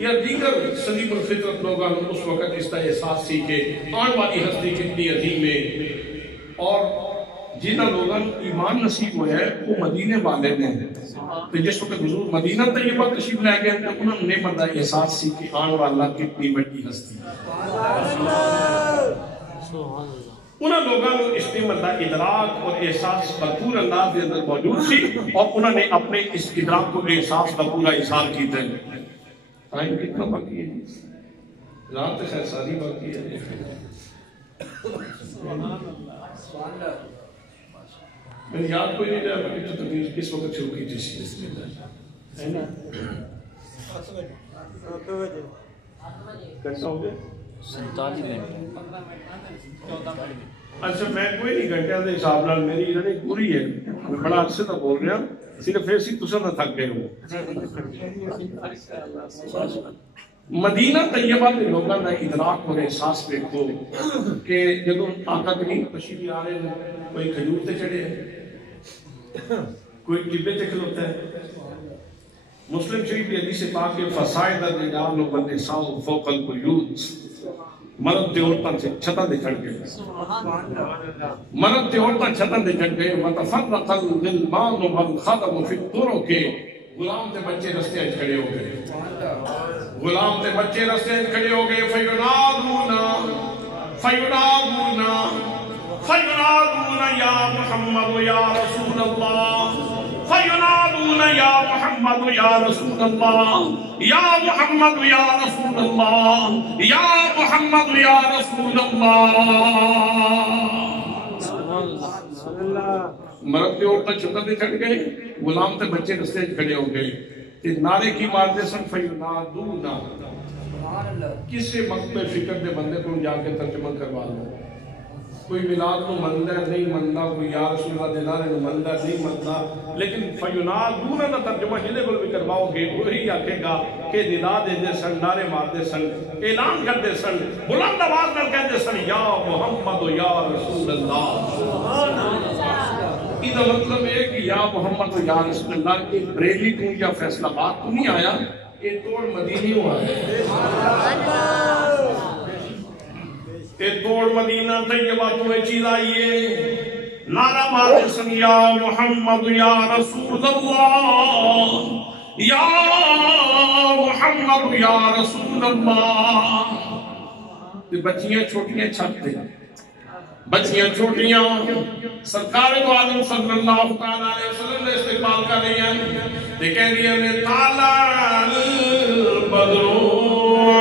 یا دیگر سلیم الفطرت لوگاں اس وقت اس کا احساس سی کہ آن والی ہستی کتنی عظیم ہے. اور جنہاں لوگاں ایمان نصیب ہویا ہے وہ مدینے والے نے. تو جس وقت حضور مدینہ طیبہ تشریف لے گئے تو انہوں نے نعمت دا احساس سی کہ آن والا کتنی بڑی ہستی. انہوں لوگاں اس نعمت دا ادراک اور احساس بھرپور انداز کے اندر موجود سی اور انہوں نے اپنے اس ادراک کو احساس کا پورا اظہار کیتا ہے. ٹائم کتنا باقی ہے؟ رات خیر ساری باقی ہے. میں یاد کوئی نہیں رہا کہ تقریر کس وقت شروع کی تھی. کیسا ہو گیا؟ 47 گھنٹے. اچھا میں کوئی نہیں گھنٹے دے حساب نال میری رننگ پوری ہے. میں بڑا عرصے تک بول رہا صرف ایسی تساں نہ تھک گئے ہو. مدینہ طیبہ کے لوگوں کا ادراک اور احساس دیکھو کہ جدوں آقا کریم تشریف آ رہے ہیں کوئی کھجور تے چڑھے ہے، کوئی ٹبے تے کھلوتا ہے. مسلم شریف کی حدیث پاک کے فصائد الرجال والنساء فوق البیوت. مرد تے عورتاں سے چھتاں دے چڑھ گئے. مرد تے عورتاں چھتاں دے چڑھ گئے. وتفرق الغلمان والخدم فی الطرق. غلام تے بچے رستے وچ کھڑے ہو گئے. غلام تے بچے رستے وچ کھڑے ہو گئے. فینادون یا محمد یا رسول اللہ. فینادون یا محمد یا رسول اللہ. یا محمد یا رسول اللہ. یا محمد یا رسول اللہ. مرد تے عورتاں چھتاں تے چڑھ گئے. غلام تے بچے رستے وچ کھڑے ہو گئے. نعرے کی مارتے سن فینادون. کسے مکتب فکر دے بندے کو جا کے ترجمہ کروا لو. کوئی میلاد کو مندہ نہیں مندہ، کوئی یا رسول اللہ دے نعرے کو مندہ نہیں مندہ، لیکن فینادون کا ترجمہ جنہیں کو بھی کرواؤ گے وہی آکھے گا کہ ندا دے سن، نعرے مارتے سن، اعلان کرتے سن، بلند آواز میں کہتے سن یا محمد یا رسول اللہ. اس کا مطلب ہے کہ یا محمد یا رسول اللہ کی بریلی کو یا فیصلہ بات کو نہیں آیا، یہ توڑ مدینی ہوا ہے. اے توڑ مدینہ طیبہ تو اے چیز آئیے. نعرہ مارتے سن یا محمد یا رسول اللہ. یا محمد یا رسول اللہ. بچیاں چھوٹیاں چھپتے، بچیاں چھوٹیاں سرکار دو عالم صلی اللہ علیہ وسلم نے استقبال کر رہی ہیں. کہہ رہی ہیں طالع البدر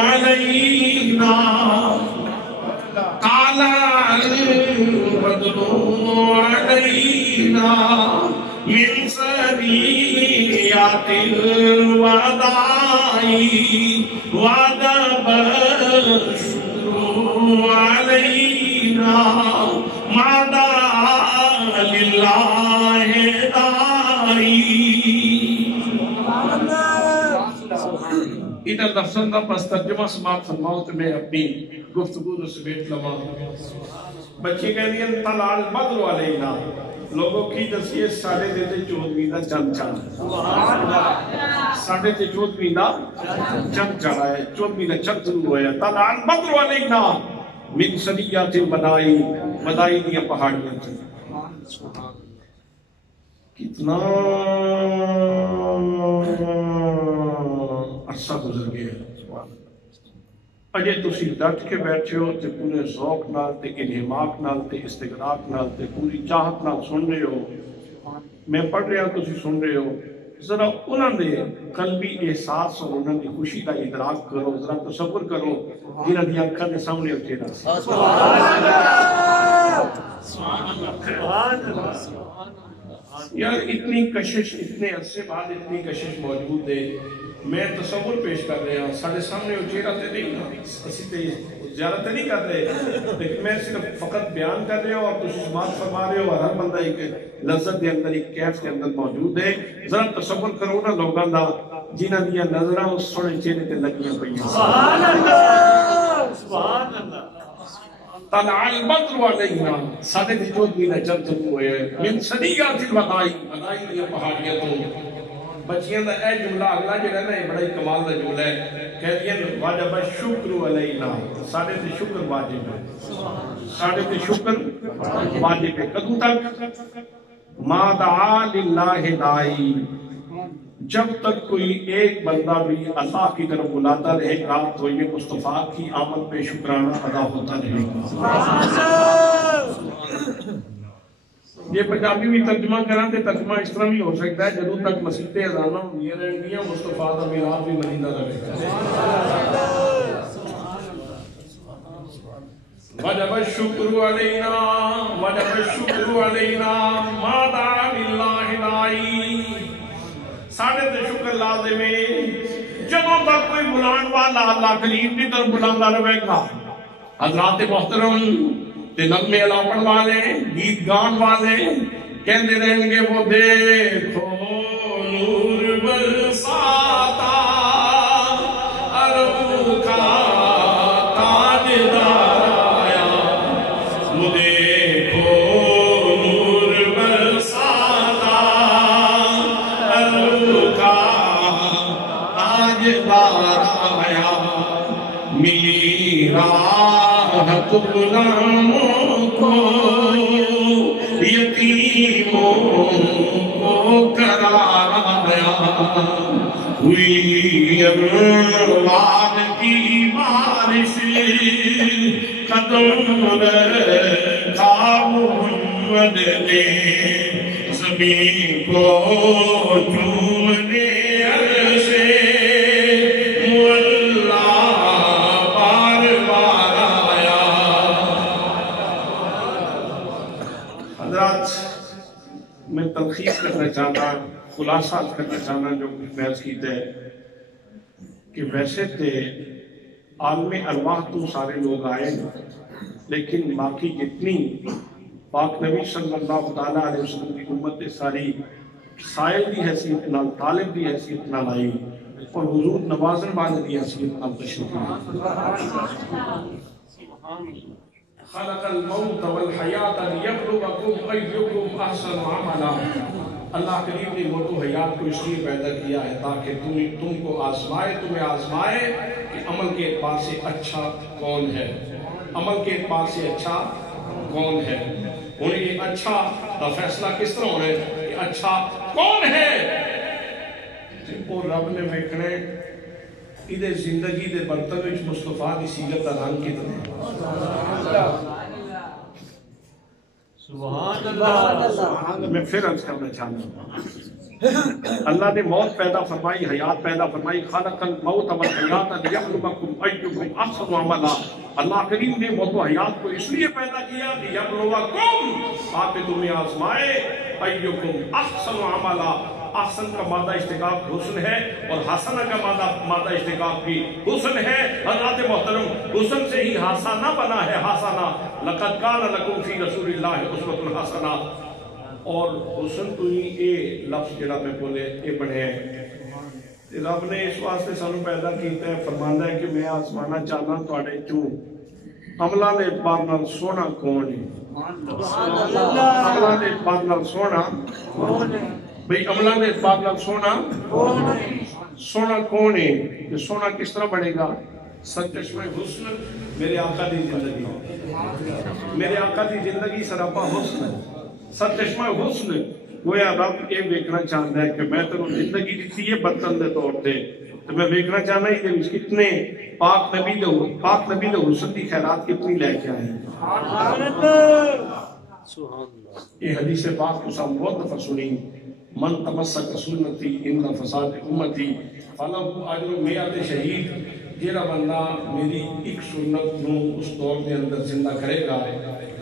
علینا. طالع البدر علینا من ثنیات الوداع وجب الشکر علینا مدى للہ دائی. ادھر دا افسندہ پس ترجمہ سماعت فرماؤ تو میں اپنی گفتگو نو سمیٹ لما. بچے کہہ دیا طلع البدر علینا، لوگوں کی دسیے ساڑھے دیتے 14ویں دا چند چڑھا، ساڑھے تے 14ویں دا چند چڑھا ہے، 14ویں دا چند شروع ہوا ہے. طلع البدر علینا من ثنیات المدائی، مدائی دیا پہاڑیاں تھیں. کتنا عرصہ گزر گیا. اجے تسی ڈٹ کے بیٹھے ہو تے پورے ذوق نال تے انہماک نال تے استغراق نال تے پوری چاہت نال سن رہے ہو. میں پڑھ رہا تسی سن رہے ہو. ذرا انہوں نے قلبی احساس اور انہوں نے خوشی کا ادراک کرو، ذرا تصور کرو جنہاں دی آنکھاں دے سامنے اٹھے نا. یار اتنی کشش، اتنے عرصے بعد اتنی کشش موجود ہے. میں تصور پیش کر رہے ہیں، سارے سامنے وہ چہرہ تے نہیں نا، اسی تے زیارت نہیں کر رہے، لیکن میں صرف فقط بیان کر رہے ہوں اور کچھ سماعت فرما رہے ہو، اور ہر بندہ ایک لذت دے اندر، ایک کیف کے اندر موجود ہے. ذرا تصور کرو نا لوگاں دا جنہاں دیا نظراں اس سونے چہرے تے لگیاں پئیاں. سبحان اللہ، سبحان اللہ. طلع البدر علینا، ساڑھے تے 14ویں دا چند شروع ہوئے من ثنیات المدائی، مدائی دیا پہاڑیاں تو. بچیاں دا اے جملہ اگلا جڑا ہے نا، یہ بڑا ہی کمال دا جملہ ہے. کہہ دیا واجب الشکر علینا، ساڑھے تے شکر واجب ہے، ساڑھے تے شکر واجب ہے. کدوں تک؟ ما دعا للہ دائی، جب تک کوئی ایک بندہ بھی اللہ کی طرف بلاتا رہے گا تو یہ مصطفیٰ کی آمد پہ شکرانہ ادا ہوتا رہے گا. یہ پنجابی بھی ترجمہ کریں تو ترجمہ اس طرح بھی ہو سکتا ہے، جدوں تک مسیحیں اذاناں ہوندیاں رہن گیاں مصطفیٰ دا میلاد بھی مہینہ رہے گا. وجب الشکر علینا، وجب الشکر علینا، ما دعا للہ دائی، ساڑھے تے شکر لازم ہے. جدوں تک کوئی بلان والا اللہ کریم کی طرف بلاندا رہے گا. حضرات محترم تے نغمے علا پڑھ والے، گیت گان والے کہندے رہیں گے وہ دیکھو نور برساتا عرب کا تاجدار آیا. وہ دیکھو نور برساتا عرب کا تاجدار آیا. ملی راحت غلاموں کو، یتیموں کو قرار آیا. ہوئی اموال کی بارش، قدم رکھا محمد نے زمین کو چومنے عرش میں تلخیص کرنا چاہتا، خلاصہ کرنا چاہنا جو بحث کیتا ہے کہ ویسے تے عالم ارواح تو سارے لوگ آئے لیکن باقی جتنی پاک نبی صلی اللہ علیہ وسلم کی امت ساری سائل دی حیثیت نال، طالب دی حیثیت نال آئی اور حضور نوازن والے دی حیثیت نال تشریف لائی. خلق الموت والحیات لیبلوکم ایکم احسن عملا. اللہ کریم نے موت و حیات کو اس لیے پیدا کیا ہے تاکہ تم کو آزمائے، تمہیں آزمائے کہ عمل کے اعتبار سے اچھا کون ہے، عمل کے اعتبار سے اچھا کون ہے. انہیں یہ اچھا کا فیصلہ کس طرح ہونا ہے کہ اچھا کون ہے. اور رب نے ویکھنے ادھے زندگی دے برتن وچ مصطفیٰ دی سیرت دا رنگ کتنے. سبحان اللہ. میں پھر عرض کرنا چاہتا ہوں، اللہ نے موت پیدا فرمائی، حیات پیدا فرمائی. خلق الموت والحیات لیبلوکم ایکم احسن عملا. اللہ کریم نے موت و حیات کو اس لیے پیدا کیا لیبلوکم، تاکہ تمہیں آزمائے، ایکم احسن عملا. احسن کا مادہ اشتقاق حسن ہے اور حسنہ کا مادہ اشتقاق بھی حسن ہے. حضرات محترم حسن سے ہی حسنہ بنا ہے. حسنہ لقد کان لکم فی رسول اللہ اسوۃ حسنہ. اور حسن تو ہی اے لفظ جڑا میں بولے اے بنے رب نے اس واسطے سانو پیدا کیتا ہے، فرماندا ہے کہ میں آسمانا چاہنا تواڈے چوں عملاں دے اعتبار نال سونا کون ہے؟ عملاں دے اعتبار نال سونا کون ہے؟ بھئی عملاں دے اعتبار نال سونا کون ہے؟ سونا کون ہے؟ کہ سونا کس طرح بڑھے گا؟ سرچشمہ حسن میرے آقا دی زندگی، میرے آقا دی زندگی سراپا حسن ہے، سرچشمہ حسن گویا رب یہ ویکھنا چاہتا ہے کہ میں تینوں زندگی دیتی ہے برتن دے طور پہ، تو میں ویکھنا چاہنا ہی کہ کتنے پاک نبی دے حسن دی خیرات کتنی لے کے آئے ہیں۔ یہ حدیث پاک کو سب بہت دفعہ سنی، من تمسک سنتی ان فساد امتی فلہ اجر میعاد شہید، جیڑا بندہ میری ایک سنت نو اس دور کے اندر زندہ کرے گا،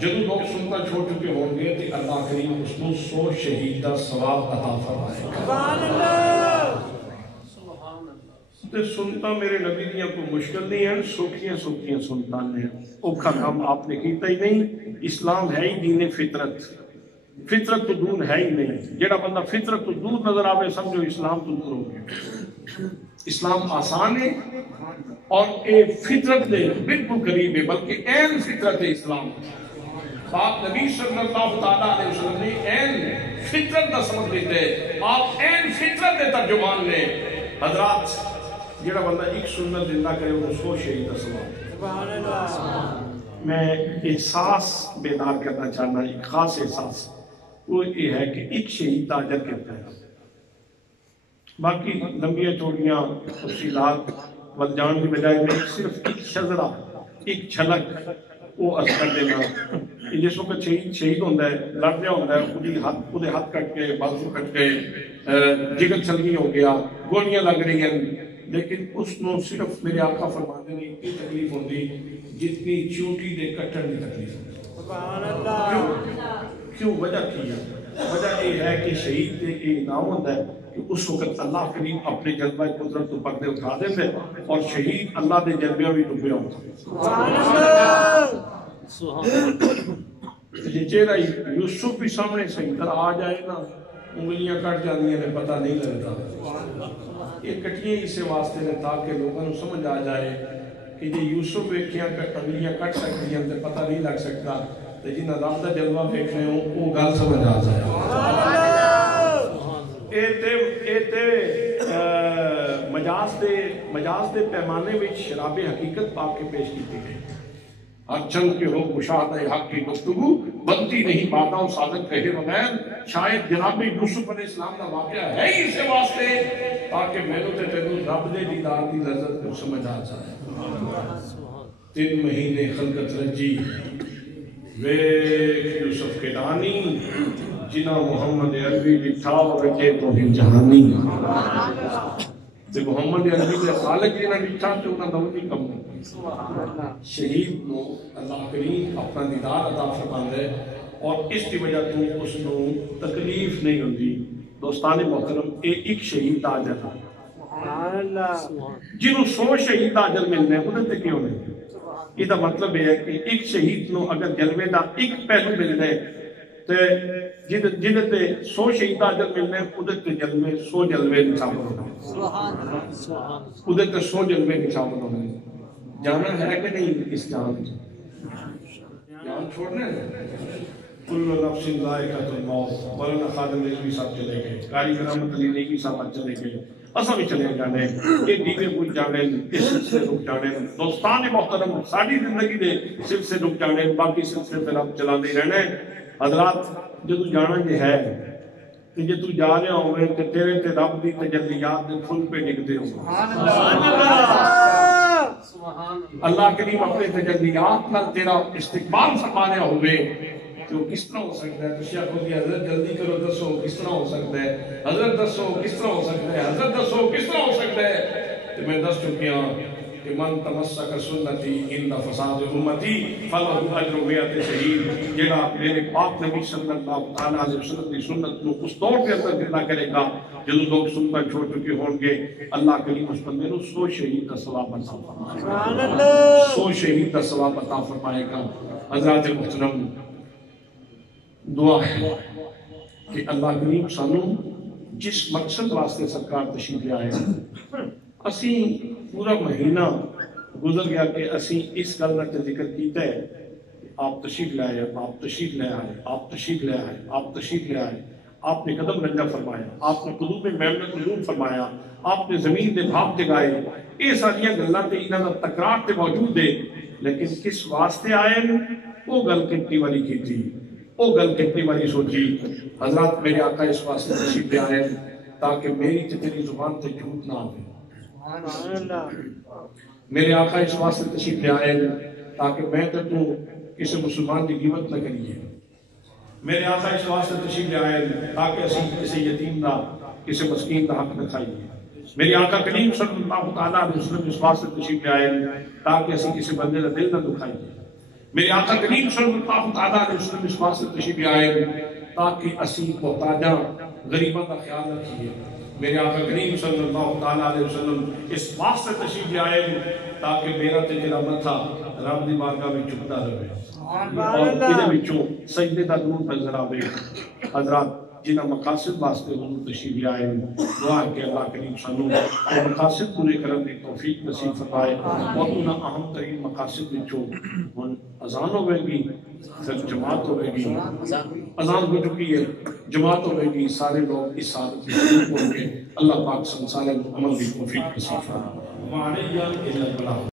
جدو لوگ سنتا چھوڑ چکے ہوں گے تو اللہ کریم اس کو 100 شہید کا ثواب عطا فرمائے گا۔ تے سنتا میرے نبی دیاں کوئی مشکل نہیں ہے، سوکھیاں سوکھیاں سنتا نے، اوکھا کام آپ نے کیتا ہی نہیں۔ اسلام ہے ہی دین فطرت، فطرت تو دور ہے ہی نہیں، جیڑا بندہ فطرت تو دور نظر آوے سمجھو اسلام تو دور ہو گیا۔ اسلام آسان ہے اور اے فطرت دے بالکل قریب ہے، بلکہ این فطرت ہے اسلام۔ پاک نبی صلی اللہ علیہ وسلم نے این فطرت کا سبق دیتے ہیں، آپ این فطرت دے ترجمان نے۔ حضرات جیڑا بندہ ایک سنت زندہ کرے وہ 100 شہید کا ثواب۔ میں احساس بیدار کرنا چاہنا، ایک خاص احساس وہ یہ ہے کہ ایک شہید کا اجر کہتا ہے، باقی لمبیاں چوڑیاں تفصیلات ول جان کی بجائے میں صرف ایک شذرہ ایک چھلک وہ عرض کر دینا۔ جس وقت شہید ہوتا ہے، لڑ رہا ہوتا ہے، وہ ہاتھ کٹ کے بازو کٹ کے جگر چھلنی ہو گیا، گولیاں لگ رہی ہیں، لیکن اس کو صرف میرے آقا فرماتے ہیں اتنی تکلیف ہوتی جتنی چونٹی دے کٹن کی تکلیف ہوتی۔ کیوں؟ وجہ کی ہے؟ وجہ یہ ہے کہ شہید دے یہ نام ہوتا ہے کہ اس وقت اللہ کریم اپنے جلوہ قدرت تو پردے اٹھا دیتے اور شہید اللہ دے جلوے بھی ڈوبے ہوتا ہے۔ چہرہ یوسف بھی سامنے صحیح طرح آ جائے نا، انگلیاں کٹ جاندیاں نے پتہ نہیں لگتا۔ یہ کٹیاں اسے واسطے نے تاکہ لوگوں کو سمجھ آ جائے کہ جی یوسف ویکھیاں انگلیاں کٹ سکتی ہیں تو پتہ نہیں لگ سکتا، تو جنہاں رب دا جلوہ ویکھنے ہوں وہ گل سمجھ آ جائے۔ مجاز دے پیمانے میں شراب حقیقت پاک کے پیش کی گئی۔ ہر چند کے ہو مشاہدہ حق کی گفتگو بنتی نہیں باتاں صادق کہے بغیر، شاید جناب یوسف علیہ السلام کا واقعہ ہے ہی اسے واسطے تاکہ میں تے تینوں رب دے دیدار دی لذت کو سمجھ آ جائے۔ 3 مہینے خلقت رجی ویکھ یوسف کے دانی، جنہ محمد عربی لکھا وجہ تو ہی جہانی۔ تے محمد عربی دے خالق جنہ لکھا تو انہاں دا بھی کم شہید نو اللہ کریم اپنا دیدار عطا فرماندا ہے اور اس کی وجہ تو اس نو تکلیف نہیں ہوندی۔ دوستان محترم، ایک شہید دا اجر جنہوں 100 شہید دا اجر ملنے انہوں تے کیوں نہیں؟ یہ دا مطلب ہے کہ ایک شہید نو اگر جلوے دا ایک پہلو ملنے تے جنہ تے 100 شہید دا اجر ملنے انہوں تے جلوے 100 جلوے نشامل ہونے، انہوں تے 100 جلوے نشامل ہونے۔ جانا ہے کہ نہیں اس جان؟ جان چھوڑنے کل نفس ذائقۃ الموت، مولانا خادم نے بھی ساتھ چلے گئے، قاری کرامت علی نے بھی ساتھ چلے گئے، اسا بھی چلے جانے، یہ دیوے بجھ جانے، اس سلسلے رک جانے۔ دوستان محترم، ساری زندگی دے سلسلے رک جانے، باقی سلسلے پھر اب چلا دے رہنے۔ حضرات جدو جانا یہ ہے کہ جے تو جا رہا ہوئے کہ تیرے تے رب دی تجلیات دے پھل پہ نکتے ہوں، اللہ کریم اپنے تجلیات نال تیرا استقبال فرمانے ہوئے تو کس طرح ہو سکتا ہے؟ تو شیخ کو کہ حضرت جلدی کرو، دسو کس طرح ہو سکتا ہے؟ حضرت دسو کس طرح ہو سکتا ہے؟ حضرت دسو کس طرح ہو سکتا ہے؟ تو میں دس چکیا کہ من تمسک سنتی ان فساد امتی فلہ اجر میعاد شہید۔ جیڑا میرے پاک نبی صلی اللہ علیہ وسلم کی سنت کو اس دور کے اندر زندہ کرے گا جدو لوگ سنتا چھوڑ چکے ہوں گے، اللہ کریم اس بندے کو 100 شہید کا ثواب عطا فرمائے گا، 100 شہید کا ثواب عطا فرمائے گا۔ حضرات محترم، دعا ہے کہ اللہ کریم سانو جس مقصد واسطے سرکار تشریف لے آئے اسی پورا مہینہ گزر گیا کہ اسی اس گل کا ذکر کیتا ہے آپ تشریف لے آئے، آپ تشریف لے آئے، آپ تشریف لے آئے، آپ تشریف لے آئے، آپ نے قدم رنجا فرمایا، آپ نے قلوب محمد نور فرمایا، آپ نے زمین دے بھاپ تے گائے، یہ ساری گلاں تے انہاں دا تکرار تے موجود ہے، لیکن کس واسطے آئے وہ گل کتنی والی کیتی، وہ گل کتنی والی سوچی۔ حضرات میرے آقا اس واسطے تشریف لے آئے تاکہ میری تے تیری زبان تے جھوٹ نہ آئے۔ میرے آقا اس واسطے تشریف لے آئے تاکہ میں تے تو کسی مسلمان کی غیبت نہ کریے۔ میرے آقا اس واسطے تشریف لے آئے تاکہ اسی کسی یتیم دا کسی مسکین دا حق نہ کھائیے۔ میرے آقا کریم صلی اللہ تعالیٰ علیہ وسلم اس واسطے تشریف لے آئے تاکہ اسی کسی بندے دا دل نہ دکھائیے۔ میرے آقا کریم صلی اللہ تعالیٰ علیہ وسلم اس واسطے تشریف لے آئے تاکہ اسی محتاجاں غریباں کا خیال رکھیے۔ میرے آقا کریم صلی اللہ تعالیٰ علیہ وسلم اس واسطے تشریف لے آئے تاکہ میرا تے تیرا متھا رب دی بارگاہ میں جھکتا رہے اور ادھے وچوں سجدے دا نور نظر آوے۔ حضرات جنہاں مقاصد واسطے حضور تشریف لے آئے دعا ہے کہ اللہ کریم سانوں اور مقاصد پورے کرنے کی توفیق نصیب فرمائے۔ اور انہاں اہم ترین مقاصد وچوں ہن اذان ہوے گی، پھر جماعت ہوے گی، اذان ہو چکی ہے، جماعت ہوے گی، سارے لوگ اس سعادت میں شریک ہوں گے۔ اللہ پاک سارے عمل کی توفیق نصیب فرمائے۔